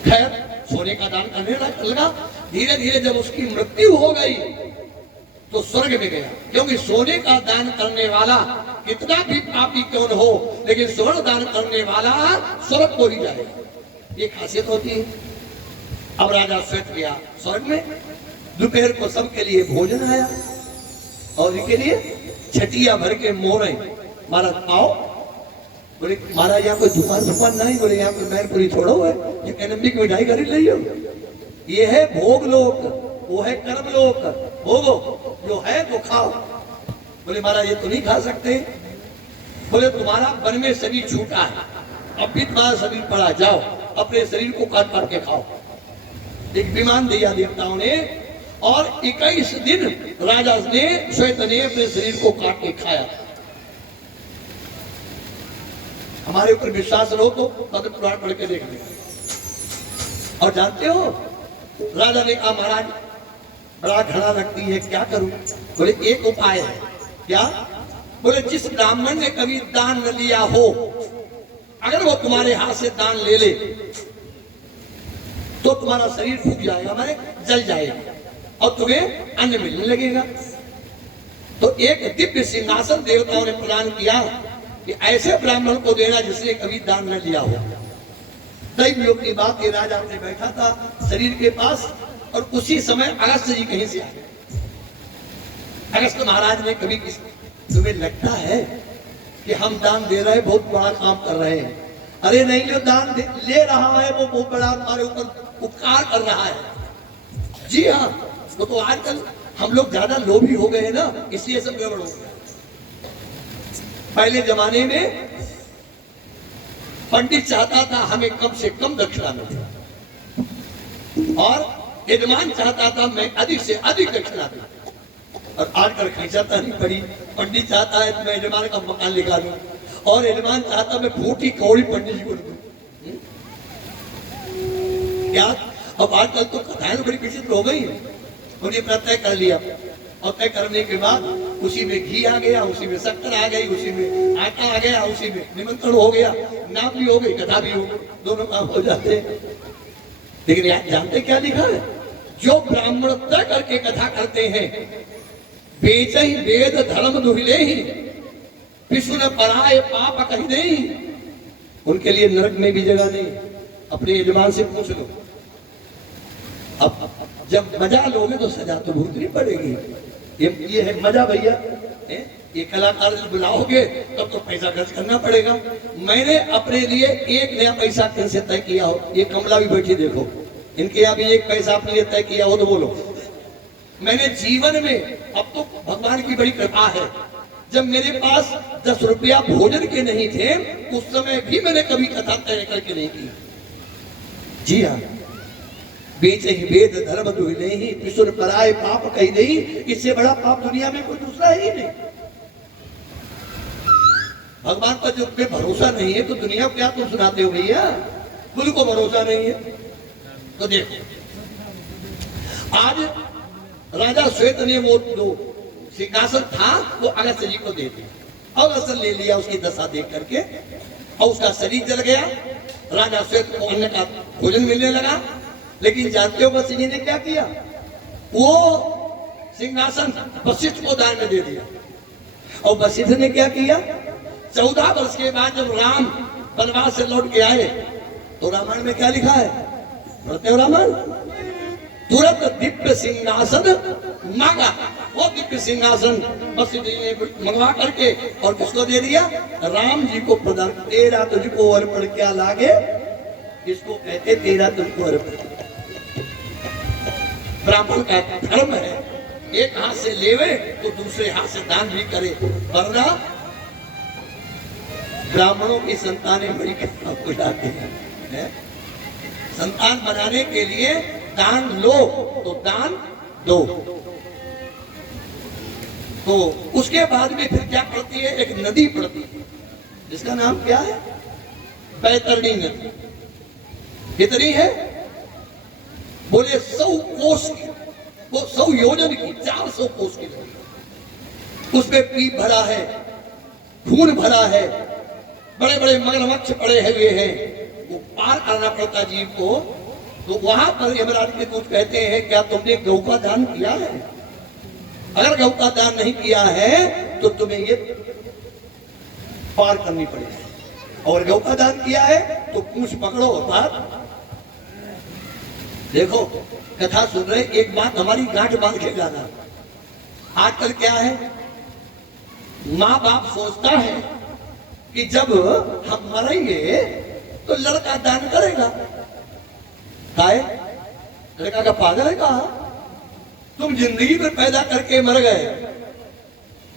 खैर सोने का दान करने लगा। धीरे धीरे जब उसकी मृत्यु हो गई तो स्वर्ग में गया, क्योंकि सोने का दान करने वाला कितना भी पापी क्यों न हो, लेकिन स्वर्ण दान करने वाला स्वर्ग को ही जाएगा। ये खासियत होती है। अब राजा श्वेत गया स्वर्ग में, दोपहर को सबके लिए भोजन आया, और इनके लिए छटिया भर के मोहरे। महाराज आओ। बोले महाराज यहाँ कोई दुकान नहीं? बोले यहाँ कोई मैनपुरी थोड़ा है, ये एनएमडी की मिठाई खरीद लियो। ये है भोग लोक, वो है कर्म लोक। भोगो जो है वो खाओ। बोले महाराज ये तो नहीं खा सकते। बोले तुम्हारा वन में शरीर छूटा है, अब भी तुम्हारा शरीर पड़ा, जाओ अपने शरीर को काट काट के खाओ। एक विमान दिया देवताओं ने, और 21 दिन राजा ने श्वेत ने अपने शरीर को काट के खाया। हमारे ऊपर विश्वास रहो तो पद्म पुराण पढ़ के देख लेना। और जानते हो राजा ने कहा महाराज बड़ा घड़ा लगती है, क्या करूं? बोले एक उपाय है। क्या? बोले जिस ब्राह्मण ने कभी दान न लिया हो, अगर वो तुम्हारे हाथ से दान ले ले तो तुम्हारा शरीर फूक जाएगा, माने जल जाएगा और तुम्हें अन्न मिलने लगेगा। तो एक दिव्य सिंहासन देवताओं ने प्रदान किया कि ऐसे ब्राह्मण को देना जिसने कभी दान न लिया हो। दैव योग की बात, ये राजा अपने बैठा था शरीर के पास और उसी समय अगस्त जी कहीं से आए। अगस्त महाराज ने कभी तुम्हें लगता है कि हम दान दे रहे हैं, बहुत बड़ा काम कर रहे हैं? अरे नहीं, जो दान ले रहा है वो बहुत बड़ा हमारे ऊपर उपकार कर रहा है। जी हाँ, वो तो आजकल हम लोग ज्यादा लोभी हो गए हैं ना, इसलिए सब गड़बड़ हो गया। पहले जमाने में पंडित चाहता था हमें कम से कम दक्षिणा मिले और यजमान चाहता था मैं अधिक से अधिक दक्षिणा दूं। और आजकल खींचाता नहीं पड़ी, पंडित चाहता है तो मैं यजमान का मकान निकालूं और यजमान चाहता मैं फूटी कौड़ी पंडित जी को दूं। क्या? अब आजकल तो कथाएं बड़ी विचित्र हो गई। उन्हें अपना तय कर लिया और तय करने के बाद उसी में घी आ गया, उसी में शक्कर आ गई, उसी में आटा आ गया, उसी में निमंत्रण हो गया, नाम भी हो गई, कथा भी हो गई, दोनों काम हो जाते। लेकिन यार जानते क्या लिखा है? जो ब्राह्मण तय करके कथा करते हैं, बेच ही वेद धर्म दुहिले ही विष्णु न पराय पाप कहीं नहीं, उनके लिए नरक में भी जगह नहीं। अपने यजमान से पूछ लो। अब जब मजा लोगे तो सजा तो भुगतनी पड़ेगी। ये है मजा भैया। ये कलाकार बुलाओगे तब तो पैसा खर्च करना पड़ेगा। मैंने अपने लिए एक नया पैसा किनसे तय किया हो? ये कमला भी बैठी देखो, इनके यहाँ भी एक पैसा अपने लिए तय किया हो तो बोलो। मैंने जीवन में, अब तो भगवान की बड़ी कृपा है, जब मेरे पास 10 रुपया भोजन के नहीं थे उस समय भी मैंने कभी कथा तय करके नहीं की। जी हाँ, बेच ही वेद धर्म दुहिले ही विष्णु पराय पाप कही नहीं, इससे बड़ा पाप दुनिया में कोई दूसरा ही नहीं। भगवान पर जो पे भरोसा नहीं है तो दुनिया को क्या तुम सुनाते हो भैया? खुद को भरोसा नहीं है तो देखो, आज राजा श्वेत ने वो जो सिंहासन था वो अगस्त जी को दे दिया। अगस्त ले लिया उसकी दशा देख करके और उसका शरीर जल गया। राजा श्वेत को अन्न का भोजन मिलने लगा। लेकिन जानते हो वशिष्ठ जी ने क्या किया? वो सिंहासन वशिष्ठ को दान में दे दिया। और वशिष्ठ ने क्या किया? 14 वर्ष के बाद जब राम वनवास से लौट के आए तो रामायण में क्या लिखा है? पढ़ते हो रामायण? तुरंत दिव्य सिंहासन मांगा। वो दिव्य सिंहासन वशिष्ठ जी ने मंगवा करके और किसको दे दिया? राम जी को प्रदान। तेरा तुझको अर्पण क्या लागे, इसको कहते तेरा तुझको अर्पण। ब्राह्मण का धर्म है, एक हाथ से लेवे तो दूसरे हाथ से दान भी करे, वरना ब्राह्मणों की संतानें बड़ी हो जाती हैं। संतान बनाने के लिए दान लो तो दान दो। तो उसके बाद में फिर क्या पड़ती है? एक नदी पड़ती है जिसका नाम क्या है? बैतरणी नदी। कितनी है? बोले 100 कोस की, वो 100 योजन की, 400 कोस की नदी। उसमें पीप भरा है, खून भरा है, बड़े बड़े मगरमच्छ पड़े हुए हैं, वो पार करना पड़ता जीव को। तो वहां पर यमराज के दूत कहते हैं क्या तुमने गौ का दान किया है? अगर गौ का दान नहीं किया है तो तुम्हें ये पार करनी पड़ेगी, और गौ का दान किया है तो पूंछ पकड़ो पार। देखो कथा सुन रहे, एक बात हमारी गांठ बांध के जाना। आजकल क्या है, माँ बाप सोचता है कि जब हम मरेंगे तो लड़का दान करेगा। काय लड़का का पागल है कहा? तुम जिंदगी में पैदा करके मर गए,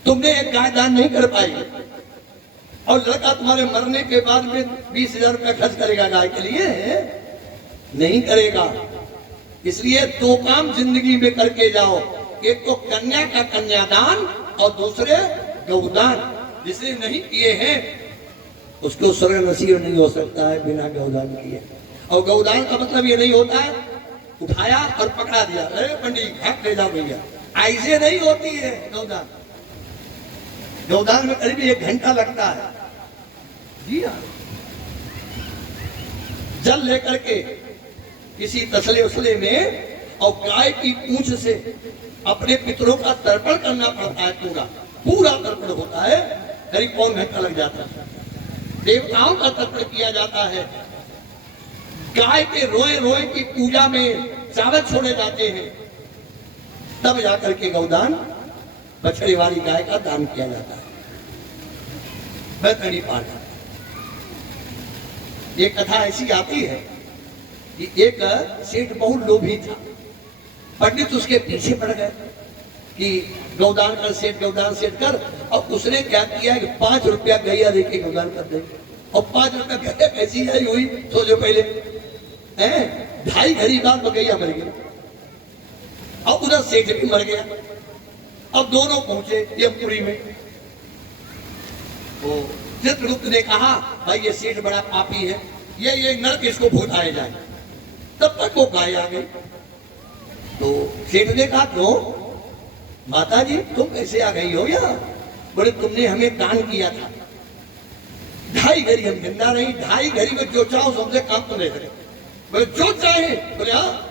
तुमने एक गाय दान नहीं कर पाई और लड़का तुम्हारे मरने के बाद में 20,000 रुपया खर्च करेगा गाय के लिए? नहीं करेगा। इसलिए 2 काम जिंदगी में करके जाओ, एक तो कन्या का कन्यादान और दूसरे गौदान। जिसने नहीं किए हैं उसको स्वर्ग नसीब नहीं हो सकता है बिना गौदान किए। और गौदान का मतलब ये नहीं होता है उठाया और पकड़ा दिया, अरे पंडित भाग ले जाओ भैया, ऐसे नहीं होती है गौदान। गौदान में करीब 1 घंटा लगता है। जी हाँ, जल लेकर के किसी तसले उसले में और गाय की पूंछ से अपने पितरों का तर्पण करना पड़ता है। पूरा तर्पण होता है, करीब 1 घंटा लग जाता है। देवताओं का तर्पण किया जाता है। गाय के रोए रोए की पूजा में चावल छोड़े जाते हैं, तब जाकर के गौदान बछड़े वाली गाय का दान किया जाता है। बैतरणी पाठ। ये कथा ऐसी आती है कि एक सेठ बहुत लोभी था। पंडित उसके पीछे पड़ गए कि गौदान कर सेठ, गौदान सेठ कर। और उसने क्या किया कि 5 रुपया गैया देके गौदान कर दे। और 5 रुपया गैया कैसी आई हुई सोचो पहले, 2.5 घड़ी बाद में गैया मर गया और उधर सेठ भी मर गया। अब दोनों पहुंचे यमपुरी में। तो चित्रगुप्त ने कहा भाई ये सेठ बड़ा पापी है, ये नरक इसको भोगाया जाए। तब तक वो गाय आ गई। तो सेठ ने कहा क्यों माता जी तुम कैसे आ गई हो यहाँ? बोले तुमने हमें दान किया था 2.5 घड़ी, हम जिंदा नहीं, 2.5 घड़ी में जो चाहो सबसे काम तो नहीं करे। बोले जो चाहे। बोले हाँ।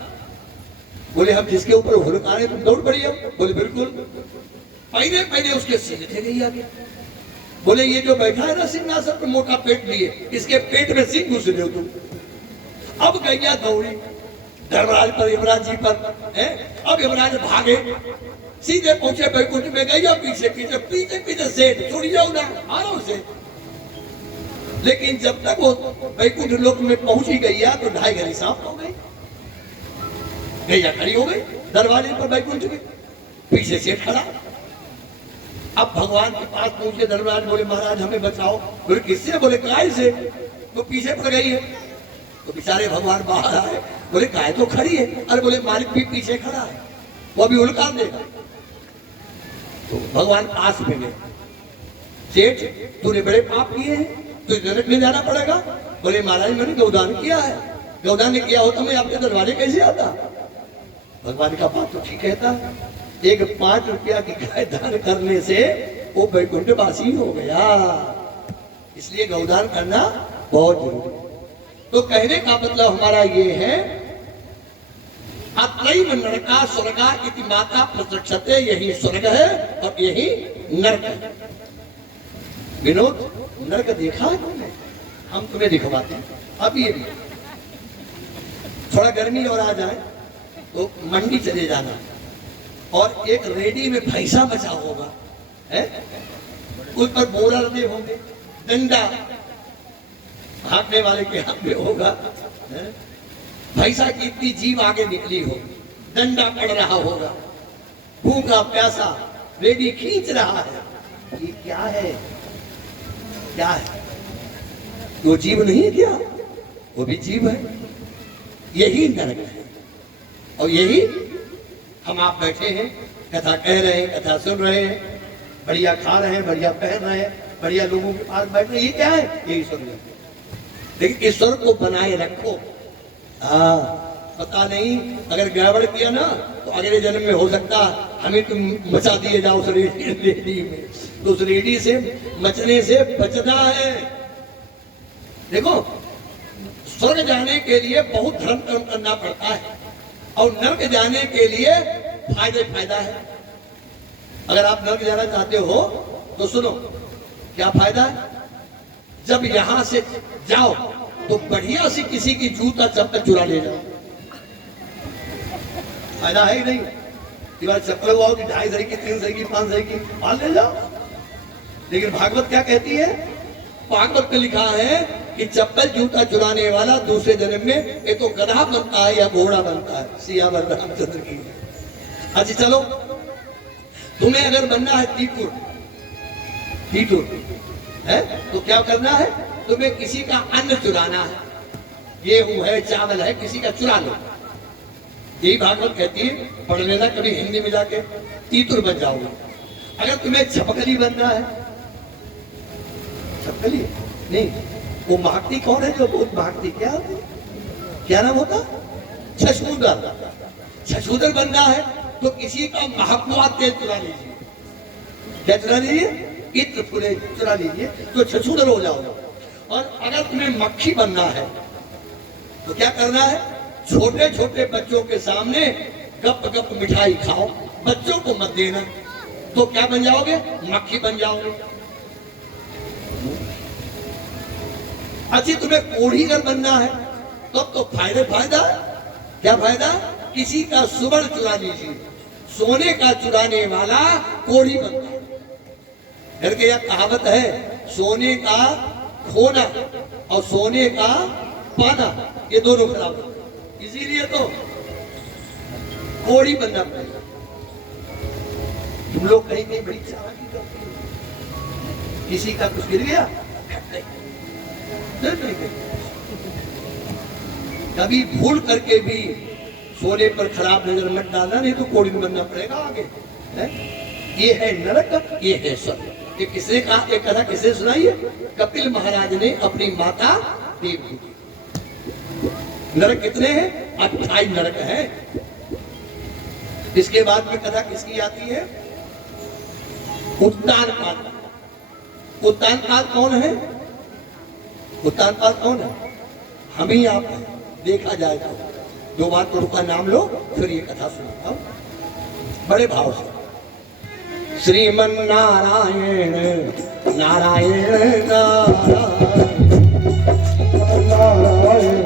बोले हम जिसके ऊपर हुलकारे तुम दौड़ पड़ी हो? बोले बिल्कुल। पहले पहले उसके सिर थे गई आगे। बोले ये जो बैठा है ना सिंहासन पर मोटा पेट लिए, इसके पेट में सिंह घुस रहे हो तुम। अब गैया दौड़ी धर्मराज पर, यमराज जी पर है। अब यमराज भागे, सीधे पहुंचे बैकुंठ में। गैया पीछे पीछे पीछे पीछे सेठ छोड़ी जाओ ना, आ रहा से। लेकिन जब तक वो बैकुंठ लोक में पहुंची गैया तो 2.5 घड़ी साफ हो गई। गैया खड़ी हो गई दरवाजे पर बैकुंठ के, पीछे सेठ खड़ा। अब भगवान के पास पहुंचे धर्मराज, बोले महाराज हमें बचाओ। बोले किससे? बोले गाय से, वो पीछे पड़ गई है। तो बेचारे भगवान बाहर आए, बोले गाय तो खड़ी है। अरे बोले मालिक भी पीछे खड़ा है, वो अभी उल्का देगा। तो भगवान पास में गए, सेठ तूने बड़े पाप किए हैं, तुझे नरक में जाना पड़ेगा। बोले महाराज मैंने गौदान किया है, गौदान ने किया होता मैं आपके दरबारे कैसे आता? भगवान का बात तो ठीक कहता है। एक 5 रुपया की गाय दान करने से वो वैकुंठ वासी हो गया। इसलिए गौदान करना बहुत जरूरी है। तो कहने का मतलब हमारा ये है अत्रैव नरका स्वर्गा इति माता प्रत्यक्षते, यही स्वर्ग है और यही नरक है। विनोद नरक देखा है तुमने? हम तुम्हें दिखवाते हैं। अब ये भी थोड़ा गर्मी और आ जाए तो मंडी चले जाना और एक रेडी में भैंसा बचा होगा है, उस पर बोरा लदे होंगे, डंडा भागने वाले के हाथ में होगा, भैंसा की इतनी जीव आगे निकली होगी, डंडा पड़ रहा होगा, भूखा प्यासा रेडी खींच रहा है। ये क्या है? क्या है? वो जीव नहीं है क्या? वो भी जीव है। यही नरक है। और यही हम आप बैठे हैं, कथा कह रहे हैं, कथा सुन रहे हैं, बढ़िया खा रहे हैं, बढ़िया पहन रहे हैं, बढ़िया लोगों के पास बैठ रहे हैं। ये क्या है? यही स्वर्ग है। लेकिन ईश्वर को बनाए रखो। हाँ, पता नहीं अगर गड़बड़ किया ना तो अगले जन्म में हो सकता हमें तुम मचा दिए जाओ उस रेडी में। तो उस रेडी से मचने से बचना है। देखो स्वर्ग जाने के लिए बहुत धर्म कर्म करना पड़ता है और नरक जाने के लिए फायदा है। अगर आप नरक जाना चाहते हो तो सुनो क्या फायदा है। जब यहां से जाओ तो बढ़िया सी किसी की जूता चप्पल चुरा ले जाओ। फायदा है ही नहीं। चप्पल हुआ कि 2.5 सौ की, 3 सौ की, 5 सौ की माल ले जाओ। लेकिन भागवत क्या कहती है? भागवत में लिखा है कि चप्पल जूता चुराने वाला दूसरे जन्म में एक तो गधा बनता है या घोड़ा बनता है। सियावर रामचंद्र की। अच्छा चलो, तुम्हें अगर बनना है तीतुर है तो क्या करना है? तुम्हें किसी का अन्न चुराना है, गेहूं है, चावल है, किसी का चुरा लो। यही भागवत कहती है, पढ़ लेना कभी हिंदी में जाके, तीतुर बन जाओगे। अगर तुम्हें छपकली बनना है, छपकली नहीं, वो महाकती कौन है जो बहुत महाकती, क्या नाम होता? छछूदर। छछूदर बनना है तो किसी का महकुआ तेल चुरा लीजिए। क्या चुरा लीजिए? इत्र फूले चुरा लीजिए तो छछूदर हो जाओगे। और अगर तुम्हें मक्खी बनना है तो क्या करना है? छोटे छोटे बच्चों के सामने गप गप मिठाई खाओ, बच्चों को मत देना, तो क्या बन जाओगे? मक्खी बन जाओगे। अच्छी तुम्हें कोढ़ीगर बनना है तो फायदा है। क्या फायदा? किसी का सुवर्ण चुरा लीजिए, सोने का चुराने वाला कोढ़ी बनता है। घर के यह कहावत है, सोने का खोना और सोने का पाना ये दोनों खराब है, इसीलिए तो कोढ़ी बनना पड़ेगा। तुम लोग कहीं कहीं बड़ी चालाकी करते हो, किसी का कुछ गिर गया नहीं, कभी भूल करके भी सोने पर खराब नजर मत डालना, नहीं तो कोढ़ी बनना पड़ेगा आगे है? ये है नरक, ये है स्वर्ग। ये किसने कहा? एक कथा किसने सुनाई है? कपिल महाराज ने अपनी माता देवकी को। नरक कितने हैं? 28 नरक है। इसके बाद में कथा किसकी आती है? उत्तानपाद। उत्तानपाद कौन है? उत्तानपाद कौन है? हम ही आप हैं। देखा जाए तो 2 बार प्रभु का नाम लो, फिर ये कथा सुनाता हूं बड़े भाव से। श्रीमन नारायण नारायण नारायण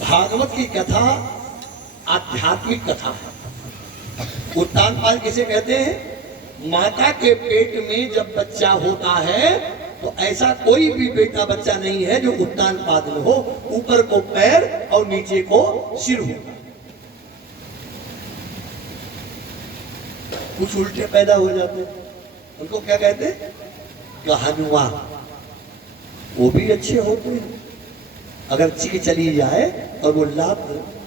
भागवत की कथा आध्यात्मिक कथा है। उत्तानपाद किसे कहते हैं? माता के पेट में जब बच्चा होता है तो ऐसा कोई भी बेटा बच्चा नहीं है जो उत्तानपाद में हो। ऊपर को पैर और नीचे को सिर हो। कुछ उल्टे पैदा हो जाते, उनको क्या कहते? कहानुआ। वो भी अच्छे होते हैं, अगर चिक चली जाए और वो लात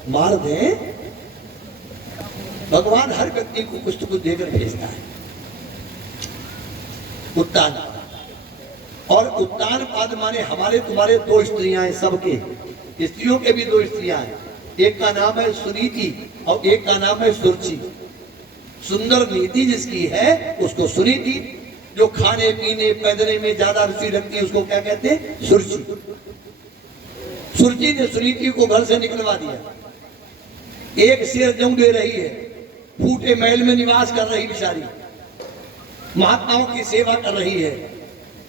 मार दे, भगवान हर व्यक्ति को कुछ तो कुछ देकर भेजता है। उत्तान और उत्तानपाद माने हमारे तुम्हारे 2 स्त्रियां हैं, सबके स्त्रियों के भी 2 स्त्रियां हैं। एक का नाम है सुनीति और एक का नाम है सुरुचि। सुंदर नीति जिसकी है उसको सुनीति, जो खाने पीने पैदने में ज्यादा रुचि रखती है उसको क्या कहते हैं? सुरुचि। सुरुचि ने सुनीति को घर से निकलवा दिया। एक शेर जंग दे रही है, फूटे महल में निवास कर रही बेचारी, महात्माओं की सेवा कर रही है।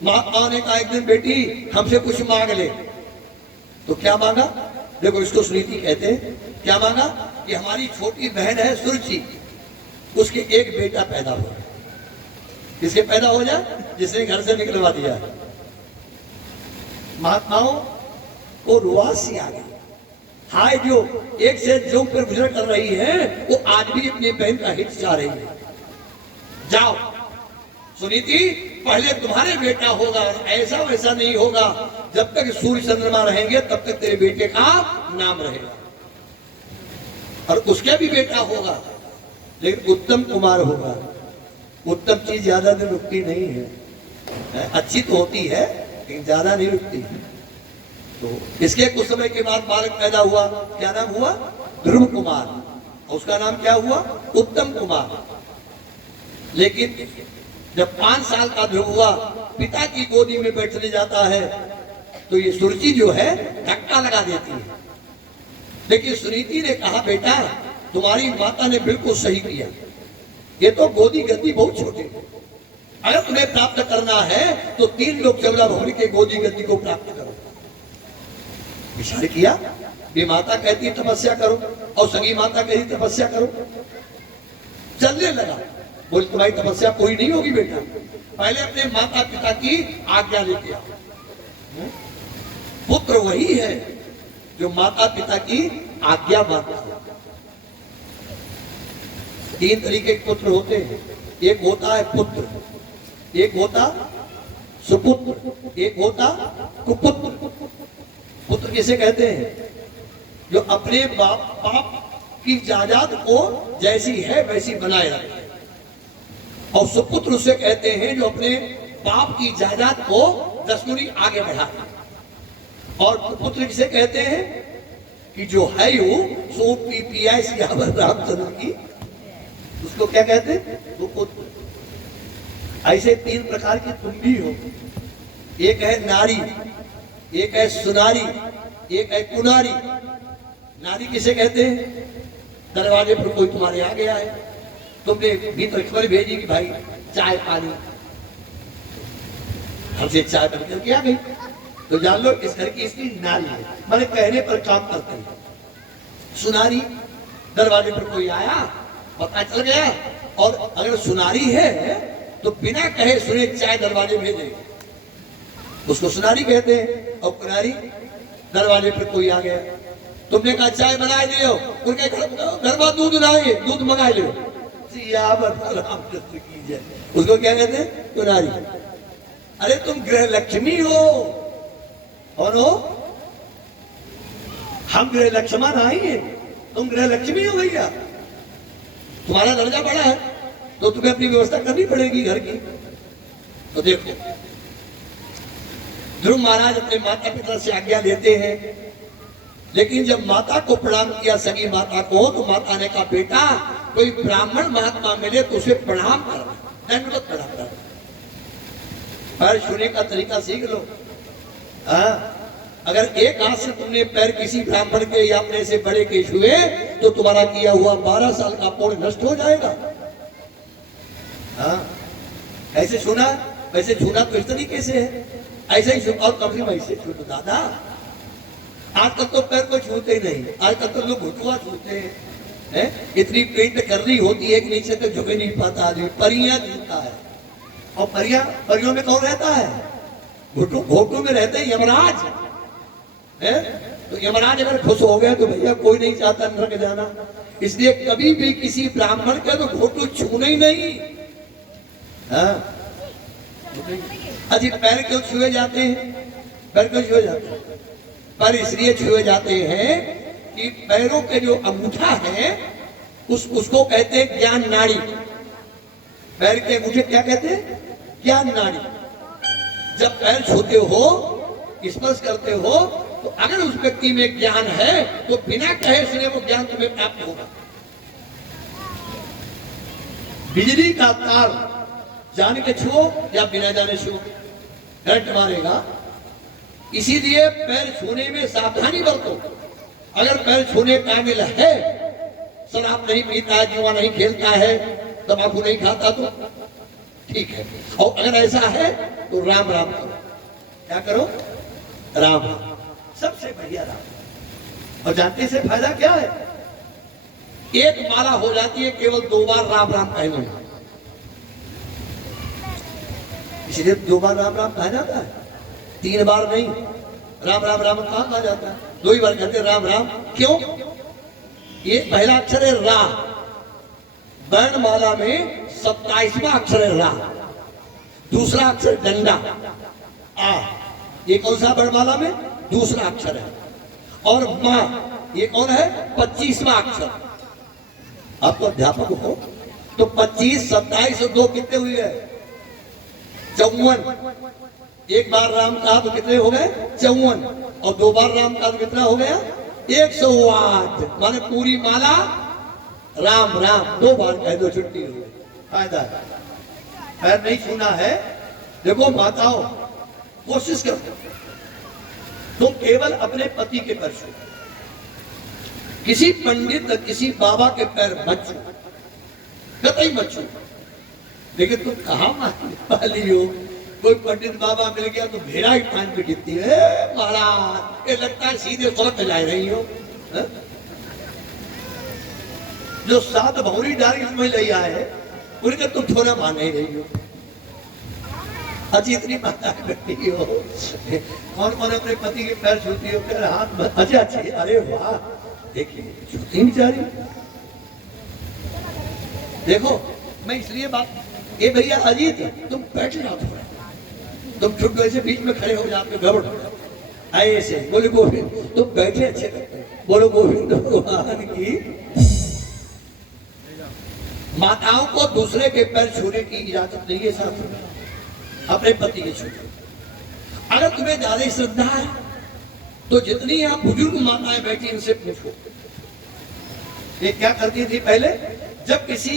महात्माओं ने कहा एक दिन बेटी हमसे कुछ मांग ले। तो क्या मांगा? देखो इसको सुनीति कहते हैं। क्या मांगा? कि हमारी छोटी बहन है सुरुचि, उसके एक बेटा पैदा हो जाए। किसके पैदा हो जाए? जिसने घर से निकलवा दिया। महात्माओं को रुआसी आ गई। हाय, जो एक से जो पर गुजर कर रही है वो आज भी अपनी बहन का हित चाह रही है। जाओ सुनीति, पहले तुम्हारे बेटा होगा, ऐसा वैसा नहीं होगा। जब तक सूर्य चंद्रमा रहेंगे तब तक तेरे बेटे का नाम रहेगा, और उसका भी बेटा होगा, लेकिन उत्तम कुमार होगा। उत्तम चीज ज्यादा दिन रुकती नहीं है, अच्छी तो होती है लेकिन ज्यादा नहीं रुकती। तो इसके कुछ समय के बाद बालक पैदा हुआ। क्या नाम हुआ? ध्रुव कुमार। और उसका नाम क्या हुआ? उत्तम कुमार। लेकिन जब 5 साल का ध्रुव हुआ, पिता की गोदी में बैठने जाता है तो ये सुरुचि जो है धक्का लगा देती है। लेकिन सुनीति ने कहा बेटा तुम्हारी माता ने बिल्कुल सही किया, ये तो गोदी गद्दी बहुत छोटी है, अगर तुम्हें प्राप्त करना है तो 3 लोग चमड़ा भवन के गोदी गति को प्राप्त करो। विचार किया, ये माता कहती है तपस्या करो और सगी माता कहती तपस्या करो। चलने लगा, बोले तुम्हारी तपस्या कोई नहीं होगी बेटा, पहले अपने माता पिता की आज्ञा लेके आओ। पुत्र वही है जो माता पिता की आज्ञा मानता है। 3 तरीके के पुत्र होते हैं, एक होता है पुत्र, एक होता सुपुत्र, एक होता कुपुत्र। पुत्र किसे कहते हैं? जो अपने बाप की जायदाद को जैसी है वैसी बनाए रखे। और सुपुत्र उसे कहते हैं जो अपने बाप की जायदाद को 10 गुनी आगे बढ़ाते। और कुपुत्र किसे कहते हैं? कि जो है सो पीपीआई सियावर रामचंद्र की, उसको क्या कहते हैं? कुपुत्र। ऐसे 3 प्रकार की तुम भी हो। एक है नारी, एक है सुनारी, एक है कुनारी। नारी किसे कहते हैं? दरवाजे पर कोई तुम्हारे आ गया है, तुमने भीतर खबर भेजी कि भाई चाय पानी, हमसे चाय बनकर के आ गई, तो जान लो इस घर की इसकी नारी है, मैंने कहने पर काम करते हैं। सुनारी, दरवाजे पर कोई आया, पता चल गया, और अगर सुनारी है तो बिना कहे सुने चाय दरवाजे भेजे, उसको सुनारी कहते हैं। और कुनारी, दरवाजे पर कोई आ गया, तुमने कहा चाय बना लियो, उनके घर में दूध लाए, दूध मंगा लियो, रामचंद्र की जय, उसको क्या कहते हैं? कुनारी। अरे तुम गृह लक्ष्मी हो, और हो हम गृह लक्ष्मण आई है, तुम गृह लक्ष्मी हो भैया, तुम्हारा दर्जा बड़ा है तो तुम्हें अपनी व्यवस्था करनी पड़ेगी घर की। तो देखो, ध्रुव महाराज अपने माता पिता से आज्ञा लेते हैं, लेकिन जब माता को प्रणाम किया, सगी माता को, तो माता ने कहा बेटा कोई ब्राह्मण महात्मा मिले तो उसे प्रणाम करना, दंडवत प्रणाम करना, पैर छूने का तरीका सीख लो। अगर एक हाथ से तुमने पैर किसी ब्राह्मण के या अपने से बड़े के छुए तो तुम्हारा किया हुआ 12 साल का पुण्य नष्ट हो जाएगा। ऐसे छूना, वैसे छूना तो इस तरीके से है, ऐसे ही और कम से कम ऐसे छू। तो दादा आजकल तो पैर को छूते ही नहीं, आजकल तो लोग घुटुआ छूते हैं, इतनी पेंट करनी होती है कि नीचे तो झुक नहीं पाता आदमी, परियां छूता है। और परियों में कौन रहता है? घोटू में रहते हैं यमराज है। तो यमराज अगर खुश हो गए तो भैया कोई नहीं चाहता नरक जाना, इसलिए कभी भी किसी ब्राह्मण के तो घोटू छूने ही नहीं। अजी पैर क्यों छुए जाते हैं? पैर क्यों छुए जाते हैं? पैर इसलिए छुए जाते हैं कि पैरों के जो अंगूठा है उसको कहते हैं ज्ञान नाड़ी। पैर के अंगूठे क्या कहते हैं? ज्ञान नाड़ी। जब पैर छूते हो, स्पर्श करते हो, तो अगर उस व्यक्ति में ज्ञान है तो बिना कहे सुने वो ज्ञान तुम्हें प्राप्त होगा। बिजली का तार जान के छुओ या बिना जाने छुओ, करंट मारेगा। इसीलिए पैर छूने में सावधानी बरतो। अगर पैर छूने काबिल है, शराब नहीं पीता है, जुआ नहीं खेलता है, तंबाकू नहीं खाता, तो ठीक है। और अगर ऐसा है तो राम राम करो। क्या करो? राम राम, सबसे बढ़िया राम। और जानते से फायदा क्या है? एक माला हो जाती है केवल 2 बार राम राम कहने, इसलिए 2 बार राम राम कहा जाता है, 3 बार नहीं। राम राम राम कहा जाता है, 2 ही बार कहते राम राम। क्यों? ये पहला अक्षर है रा, वर्णमाला में 27वां अक्षर है रा। दूसरा अक्षर डंडा आ, ये कौन सा वर्णमाला में? दूसरा अक्षर है। और मां, ये कौन है? 25वां अक्षर। आपको अध्यापक हो तो 25, 27 और 2 कितने हुए? 54। एक बार राम कहा तो कितने हो गए? 54। और 2 बार राम कहा तो कितना हो गया? 108। माने पूरी माला राम राम 2 बार कह दो, छुट्टी हो गई। फायदा है। पैर नहीं छूना है। देखो माताओं, कोशिश करो तुम केवल अपने पति के पैर छू, किसी पंडित किसी बाबा के पैर मत छू, कतई मत छू। लेकिन तुम कहाँ मानने वाली हो? कोई पंडित बाबा मिल गया तो भेड़ा ही कान पे गिरती है, महाराज ये लगता है सीधे स्वर्ग में जा रही हो। हा? जो 7 भौरी डाल में ले आए उनके तुम थोड़ा मान नहीं रही हो। अच्छी इतनी माता बैठी हो, कौन कौन अपने पति के पैर छूती हो, पैर हाथ में अच्छा अच्छी, अरे वाह देखिए छूती बेचारी। देखो मैं इसलिए बात, ये भैया अजीत तुम बैठ जाओ थोड़ा, तुम छुट ऐसे बीच में खड़े हो जाते गड़बड़ हो जाते ऐसे। बोले गोविंद, तुम बैठे अच्छे लगते हैं। बोलो गोविंद भगवान की। माताओं को दूसरे के पैर छूने की इजाजत नहीं है साथ में, अपने पति के छूने। अगर तुम्हें ज्यादा श्रद्धा है तो जितनी यहाँ बुजुर्ग माताएं बैठी उनसे पूछो, ये क्या करती थी पहले? जब किसी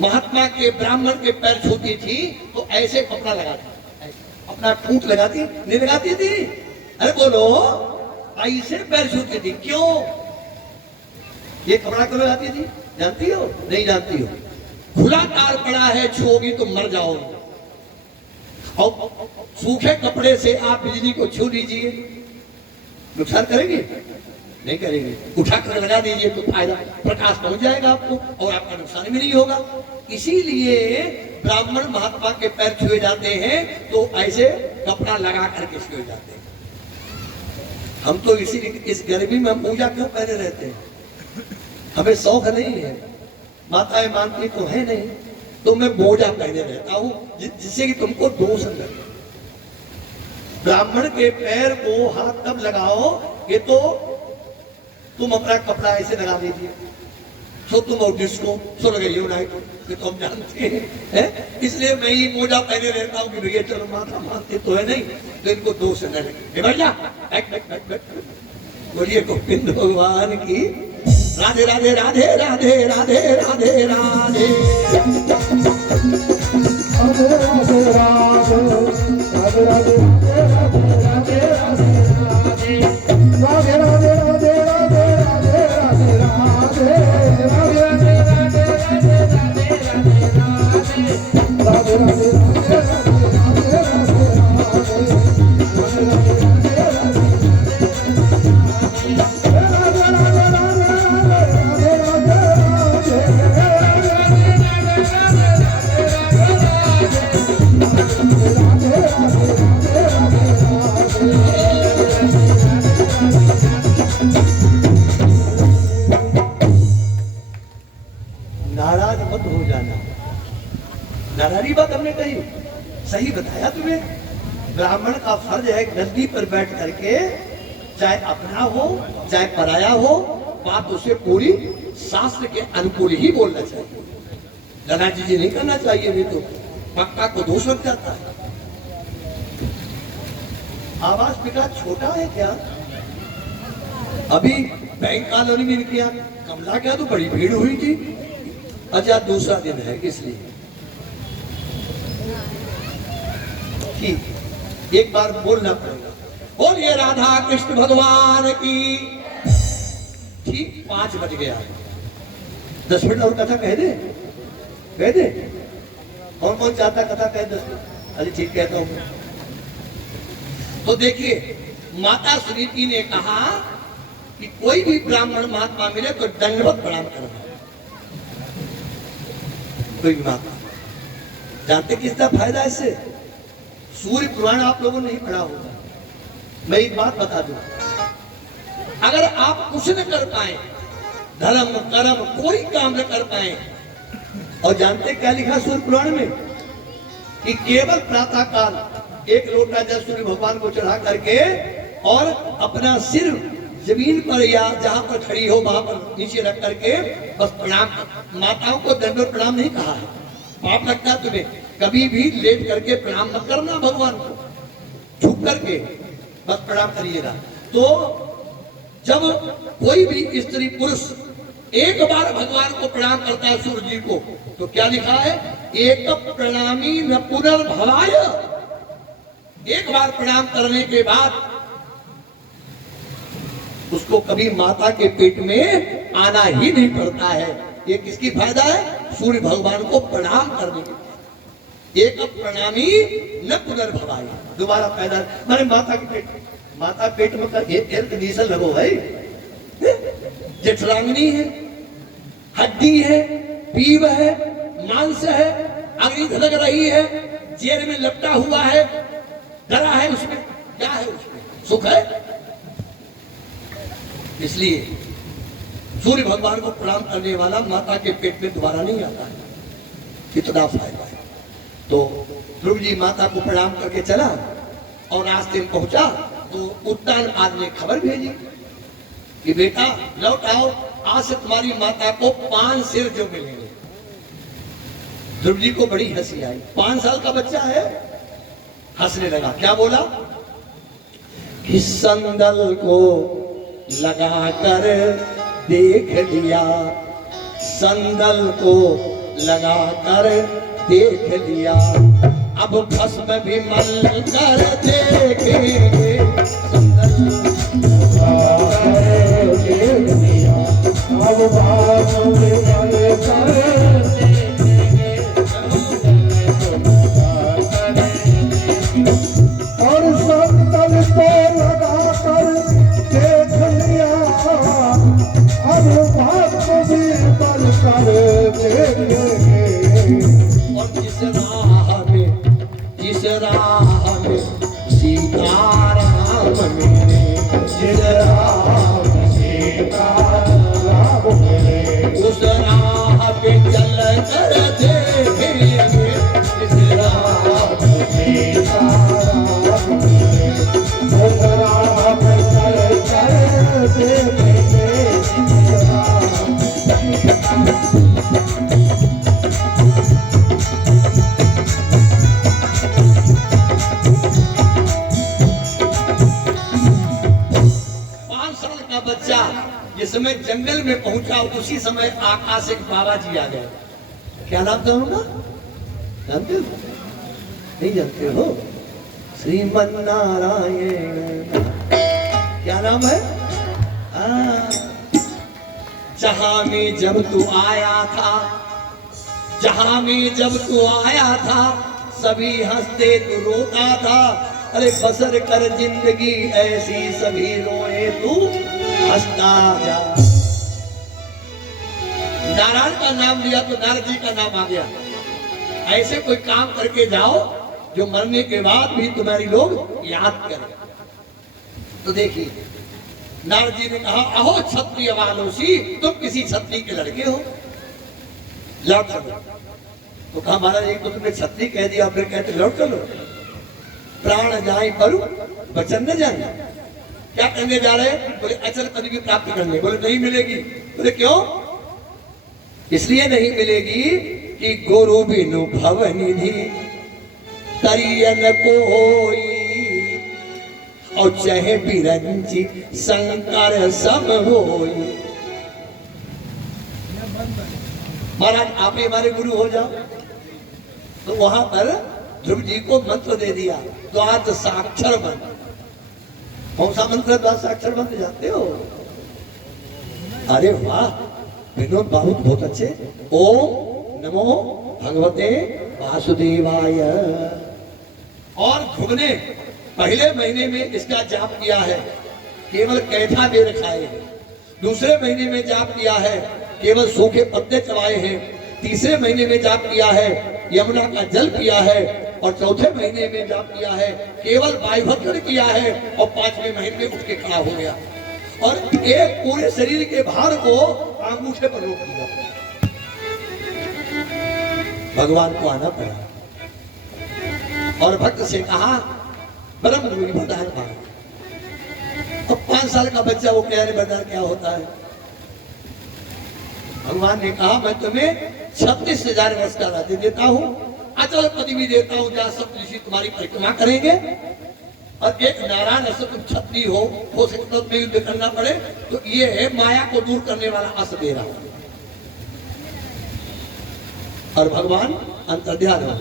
महात्मा के ब्राह्मण के पैर छूती थी तो ऐसे कपड़ा लगाती, अपना ठूंठ लगाती नहीं लगाती थी? अरे बोलो, ऐसे पैर छूती थी क्यों? ये कपड़ा क्यों लगाती थी जानती हो? नहीं जानती हो? खुला तार पड़ा है, छूओगी तो मर जाओगी। और सूखे कपड़े से आप बिजली को छू लीजिए, नुकसान करेंगे? नहीं करेंगे। उठा कर लगा दीजिए तो फायदा, प्रकाश पहुंच जाएगा आपको और आपका नुकसान भी नहीं होगा। इसीलिए ब्राह्मण महात्मा के पैर छुए जाते हैं तो ऐसे कपड़ा लगा करके छुए जाते हैं। हम तो इसीलिए इस गर्मी में हम पूजा क्यों पहने रहते हैं? हमें शौक नहीं है, माताएं मानती तो है नहीं, तो मैं मोजा पहने रहता हूं जिससे कि तुमको दोष न लगे। ब्राह्मण के पैर को हाथ तब लगाओ ये तो तुम अपना कपड़ा ऐसे लगा दीजिए, सो तुम और डिस्को सो लगे यूनाइट, ये तो हम जानते हैं। इसलिए मैं ही मोजा पहने रहता हूँ कि भैया चलो माता मानते तो है नहीं, तो इनको दोष न लगे। बैठ जा, बैठ बैठ बैठ बैठ। बोलिए गोविंद भगवान की। राधे राधे राधे राधे राधे राधे राधे राधे राधे राधे राधे राधे राधे राधे नाराज मत हो जाना। नाराजी बात हमने कही, सही बताया तुम्हें। ब्राह्मण का फर्ज है गद्दी पर बैठ करके, चाहे अपना हो चाहे पराया हो, बात उसे पूरी शास्त्र के अनुकूल ही बोलना चाहिए। नाराजी जी नहीं करना चाहिए, नहीं तो पक्का को दोष लग जाता है। आवाज बेटा छोटा है क्या? अभी बैंक कॉलोनी में इनके यहाँ कमला क्या तो बड़ी भीड़ हुई थी। अच्छा दूसरा दिन है इसलिए ठीक एक बार बोलना पड़ेगा। बोलिए राधा कृष्ण भगवान की। ठीक 5 बज गया, 10 मिनट और कथा कह दे, कह दे। कौन कौन चाहता कथा कह 10 मिनट? अरे ठीक कहता हूं। तो देखिए माता सुनीति ने कहा कि कोई भी ब्राह्मण महात्मा मिले तो दंडवत प्रणाम करना। कोई भी महात्मा, जानते किसका फायदा है इससे? सूर्य पुराण आप लोगों ने नहीं पढ़ा होगा, मैं एक बात बता दूं। अगर आप कुछ न कर पाए, धर्म कर्म कोई काम न कर पाए, और जानते क्या लिखा सूर्य पुराण में? कि केवल प्रातः काल 1 लोटा जल सूर्य भगवान को चढ़ा करके और अपना सिर जमीन पर या जहां पर खड़ी हो वहां पर नीचे रख करके बस प्रणाम। माताओं को दंडवत प्रणाम नहीं कहा है, पाप लगता है तुम्हें। कभी भी लेट करके प्रणाम मत करना भगवान को, झुक करके बस प्रणाम करिएगा। तो जब कोई भी स्त्री पुरुष एक बार भगवान को प्रणाम करता है सूर्य जी को, तो क्या लिखा है? एक प्रणामी न पुनर्भवाय। एक बार प्रणाम करने के बाद उसको कभी माता के पेट में आना ही नहीं पड़ता है। ये किसकी फायदा है? सूर्य भगवान को प्रणाम करने की। एक प्रणामी न पुनर्भवाई, दोबारा पैदा। माने माता पेट में एयर कंडीशन लगो भाई, जठरांगनी है, हड्डी है, पीव है, मांस है, अग्नि धड़क रही है, जेल में लपटा हुआ है, डरा है, उसमें क्या है? उसमें सुख है। इसलिए सूर्य भगवान को प्रणाम करने वाला माता के पेट में दोबारा नहीं आता है, इतना फायदा है। तो ध्रुव जी माता को प्रणाम करके चला और रास्ते में पहुंचा तो उत्तान आदि ने खबर भेजी कि बेटा लौट आओ, आज से तुम्हारी माता को 5 सिर जो मिलेंगे। ध्रुव जी को बड़ी हंसी आई, 5 साल का बच्चा है, हंसने लगा। क्या बोला कि संदल को लगाकर देख लिया, संदल को लगाकर देख लिया, अब भस्म भी मल कर देखेंगे। संदल देख लिया, अब भस्म भी मल कर देखेंगे। और संदल को लगाकर देख लिया, अब भस्म भी मल कर देखेंगे। और जिस राह में सीताराम मिले, जिस राह में सीताराम मिले, उस राह पे चल कर देखेंगे। जिस राह में सीताराम मिले, उस राह पे चल कर देखेंगे। जिस राह बच्चा जिस समय जंगल में पहुंचा उसी समय आकाश एक बाबा जी आ गए। क्या नाम था उनका? जानते हो? नहीं जानते हो? श्रीमन नारायण। क्या नाम है? जहां में जब तू आया था, जहां में जब तू आया था, सभी हंसते तू रोता था। अरे बसर कर जिंदगी ऐसी, सभी रोए तू हंसता जा। नारायण का नाम लिया तो नारद जी का नाम आ गया। ऐसे कोई काम करके जाओ जो मरने के बाद भी तुम्हारी लोग याद करें। तो देखिए नारद जी ने कहा, अहो क्षत्रिय वालोसी, तुम किसी क्षत्रिय के लड़के हो, लौट चलो। तो कहा महाराज एक तो तुमने क्षत्रिय कह दिया, फिर कहते लौट चलो। प्राण जाए पर वचन न जाए। क्या करने जा रहे हैं? बोले अचल पदवी प्राप्त करने। बोले नहीं मिलेगी। बोले क्यों? इसलिए नहीं मिलेगी कि गुरु बिनु भव निधि तरियन कोई, और चाहे बिरंची शंकर सब होई। महाराज आप ही हमारे गुरु हो जाओ। तो वहां पर ध्रुव जी को मंत्र दे दिया, द्वाद साक्षर मंत्र। कौन सा मंत्र? द्वाद साक्षर मंत्र जानते हो? अरे वाह विनोद बाबू बहुत अच्छे। ओम नमो भगवते वासुदेवाय। और ध्रुव ने पहले महीने में इसका जाप किया है, केवल कैठा बेर खाए हैं। दूसरे महीने में जाप किया है, केवल सूखे पत्ते चबाए हैं। तीसरे महीने में जाप किया है, यमुना का जल पिया है। और चौथे महीने में जाप किया है, केवल वायुभक्षण किया है। और 5वें महीने में उठ के खड़ा हो गया और एक पूरे शरीर के भार को अंगूठे पर रोक दिया। भगवान को आना पड़ा और भक्त से कहा परम गुरु वरदान मांगो। अब 5 साल का बच्चा वो कह रहे वरदान क्या होता है? भगवान ने कहा मैं तुम्हें 36,000 वर्ष का राज्य देता हूँ, अचल पदवी देता हूँ, जहाँ सब ऋषि तुम्हारी परिक्रमा करेंगे। और एक नारायण ऐसे तुम क्षत्रिय हो सकता है युद्ध करना पड़े, तो ये है माया को दूर करने वाला अस्त्र दे रहा हूँ। और भगवान अंतर्ध्यान हो।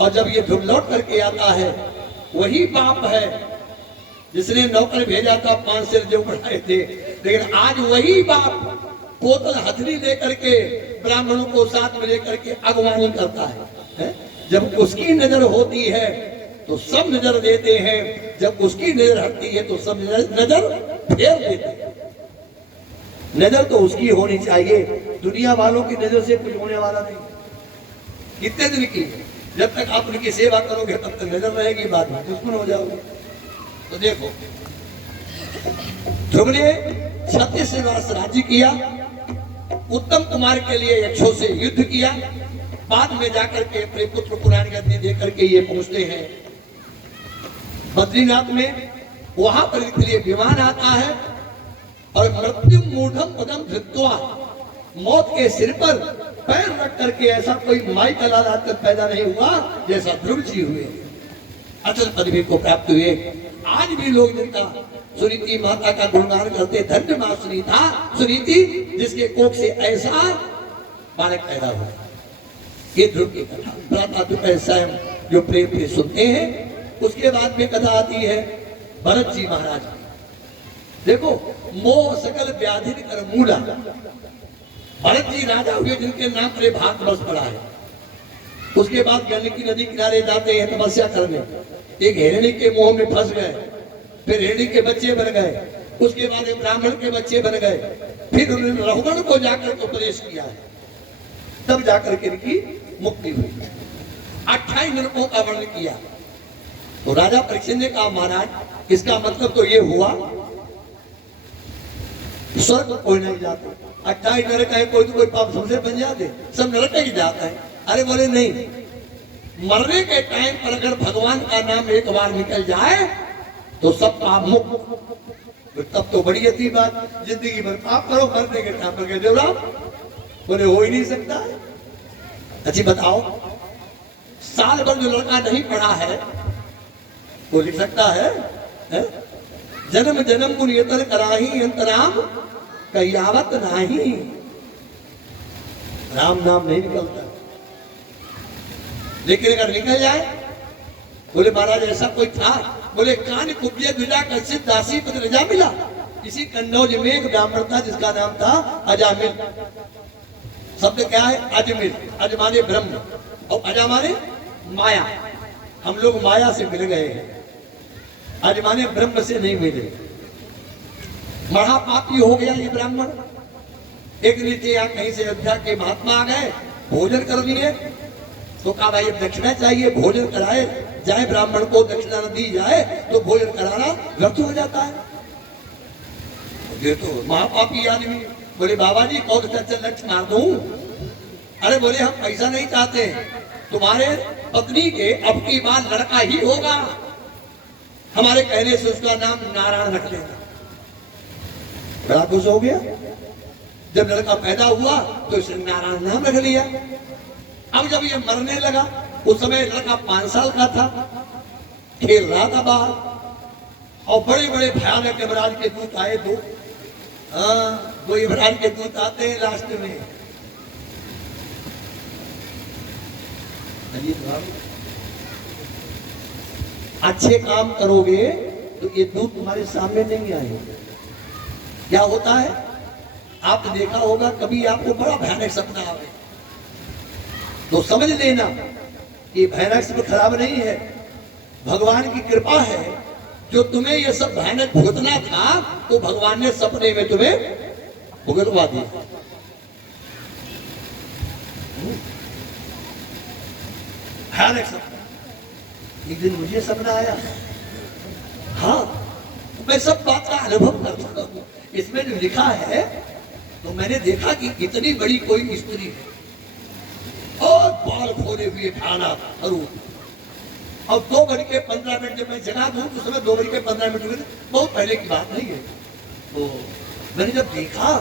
और जब ये ध्रुव लौट करके आता है, वही बाप है जिसने नौकर भेजा था 5 सिर जो बढ़ाए थे। लेकिन आज वही बाप बोतल हथनी लेकर के ब्राह्मणों को साथ में लेकर के अगवानी करता है? जब उसकी नजर होती है तो सब नजर देते हैं, जब उसकी नजर हटती है तो सब नजर फेर देते हैं। नजर तो उसकी होनी चाहिए, दुनिया वालों की नजर से कुछ होने वाला नहीं। कितने दिन की? जब तक आप उनकी सेवा करोगे तब तक नजर रहेगी, बाद में दुश्मन हो जाओगे। तो देखो, ध्रुव ने 36 वर्ष राज्य किया, उत्तम कुमार के लिए यक्षों से युद्ध किया, बाद में जाकर के अपने पुत्र पुराण गद्दी देकर के ये पहुंचते हैं बद्रीनाथ में। वहां पर इनके लिए विमान आता है और मृत्यु मूढ़म पदम धृत्वा, मौत के सिर पर पैर रख करके ऐसा कोई माई का लाल आज तक पैदा नहीं हुआ जैसा ध्रुव जी हुए, अचल पदवी को प्राप्त हुए। आज भी लोग जिनका सुनीति माता का गुणगान करते, धन्य मां सुनीता, सुनीति जिसके कोख से ऐसा बालक पैदा हुआ। ये ध्रुव की कथा प्रातः स्वयं जो प्रेम से सुनते हैं। उसके बाद में कथा आती है भरत जी महाराज की। देखो, मोह सकल व्याधि कर मूला, भरत जी राजा हुए जिनके नाम पर भाग बरस पड़ा है। उसके बाद गंडकी नदी किनारे जाते हैं तपस्या करने, एक हिरणी के मोह में फंस गए, फिर हिरणी के बच्चे बन गए, उसके बाद एक ब्राह्मण के बच्चे बन गए, फिर उन्होंने रहुगण को जाकर के उपदेश किया है, तब जाकर के इनकी मुक्ति हुई। 28 नरकों का वर्णन किया। तो राजा परीक्षित ने कहा महाराज इसका मतलब तो ये हुआ स्वर्ग कोई नहीं जाता, 28 नरक है, कोई तो कोई पाप सबसे बन जाते, सब नरक ही जाता है। अरे बोले नहीं, मरने के टाइम पर अगर भगवान का नाम एक बार निकल जाए तो सब पाप मुक्त, तब तो बड़ी अच्छी बात, जिंदगी भर पाप करो, मरने के टाइम पर देवराम बोले हो ही नहीं सकता है। अच्छी बताओ, साल भर जो लड़का नहीं पढ़ा है वो लिख सकता है? जन्म जन्म मुनियतर कराही अंतराम कयावत नहीं, राम नाम नहीं निकलता। लेकिन अगर निकल जाए, बोले महाराज ऐसा कोई था, बोले कान कुब्जे दुजा कश्चित दासी पद रजा मिला। इसी कन्नौज में एक ब्राह्मण था जिसका नाम था अजामिल। शब्द क्या है? अजमिल, अज माने ब्रह्म और अजा माने माया। हम लोग माया से मिल गए हैं, अज माने ब्रह्म से नहीं मिले। महापापी हो गया ये ब्राह्मण। एक नीचे या कहीं से अयोध्या के महात्मा आ गए, भोजन कर लिए, तो कहा भाई दक्षिणा चाहिए, भोजन कराए जाए, ब्राह्मण को दक्षिणा न दी जाए तो भोजन कराना व्यर्थ हो जाता है। ये तो महापापी आदमी बोले बाबा जी कौन सा लक्ष्य मार दूं? अरे बोले हम पैसा नहीं चाहते, तुम्हारे पत्नी के अब की बार लड़का ही होगा, हमारे कहने से उसका नाम नारायण रख लेना। बड़ा खुश हो गया। जब लड़का पैदा हुआ तो इसने नारायण नाम रख लिया। अब जब ये मरने लगा, उस समय लड़का 5 साल का था, खेल रहा था बाहर, और बड़े बड़े भयानक यमराज के दूत आए। दो यमराज के दूत आते हैं लास्ट में। अच्छे काम करोगे तो ये दूत तुम्हारे सामने नहीं आएंगे। क्या होता है आपने देखा होगा, कभी आपको बड़ा भयानक सपना आवे तो समझ लेना ये भयानक सपना खराब नहीं है, भगवान की कृपा है। जो तुम्हें ये सब भयानक भुगतना था तो भगवान ने सपने में तुम्हें भुगतवा दिया। भयानक सपना। एक दिन मुझे सपना आया, हाँ मैं सब बात का अनुभव करता हूँ। इसमें जो लिखा है तो मैंने देखा कि इतनी बड़ी कोई स्त्री है और बाल खोले हुए खाना और 2:15 जब मैं जगा दूं तो समय 2:15 हुए, बहुत पहले की बात नहीं है। तो मैंने जब देखा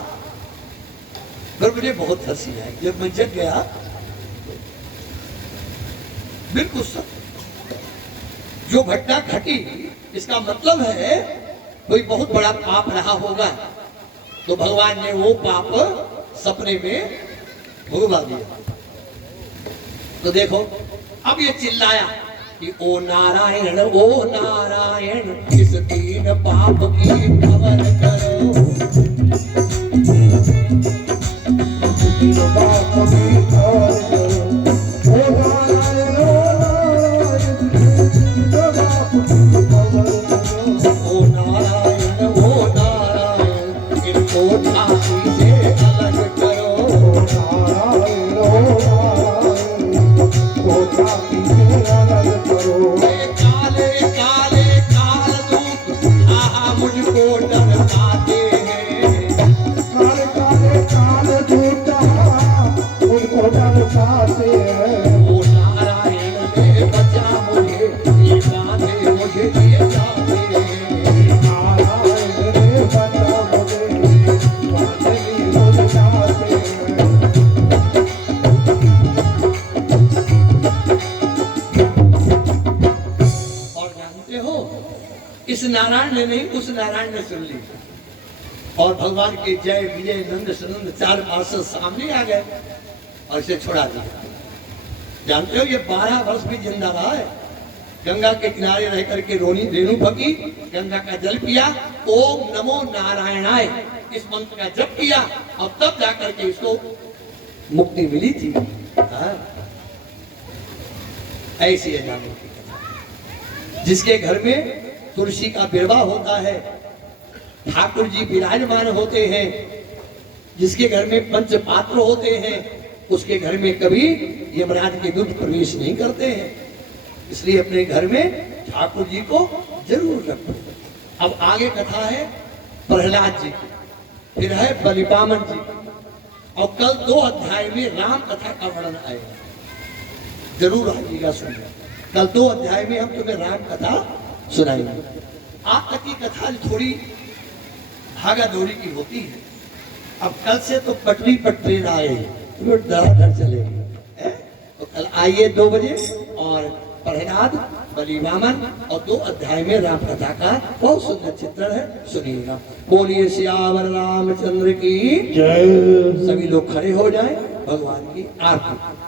फिर मुझे बहुत हंसी आई। जब मैं जग गया बिल्कुल सब जो घटना घटी, इसका मतलब है कोई बहुत बड़ा पाप रहा होगा, तो भगवान ने वो पाप सपने में भुगवा दिया। तो देखो अब ये चिल्लाया कि ओ नारायण इस तीन पाप की खबर करो। नारायण ने नहीं, उस नारायण ने सुन ली और भगवान के जय विजय नंद सुनंद 4 पार्षद सामने आ गए और इसे छोड़ा दिया। जानते हो ये 12 वर्ष भी जिंदा रहा है। गंगा के किनारे रह करके रेणु फकी, गंगा का जल पिया, ओम नमो नारायणाय इस मंत्र का जप किया और तब जाकर के इसको मुक्ति मिली थी। हाँ? ऐसी है जानो की कथा। जिसके घर में तुलसी का विवाह होता है, ठाकुर जी विराजमान होते हैं, जिसके घर में पंच पात्र होते हैं, उसके घर में कभी यमराज के दूत प्रवेश नहीं करते हैं। इसलिए अपने घर में ठाकुर जी को जरूर रखो। अब आगे कथा है प्रहलाद जी की, फिर है बलिवामन जी की, और कल 2 अध्याय में राम कथा का वर्णन आएगा। जरूर आइएगा सुनिए। कल 2 अध्याय में हम तुम्हें राम कथा सुनाएंगे। आज तक की कथा थोड़ी भागा दौड़ी की होती है। अब कल से तो पटरी पर ट्रेन आएगी, धड़ाधड़ चलेगी। तो कल आइए 2 बजे और प्रहलाद, बलिवामन और 2 अध्याय में राम कथा का बहुत सुंदर चित्रण है, सुनिएगा। बोलिए सियावर रामचंद्र की जय। सभी लोग खड़े हो जाएं, भगवान की आरती।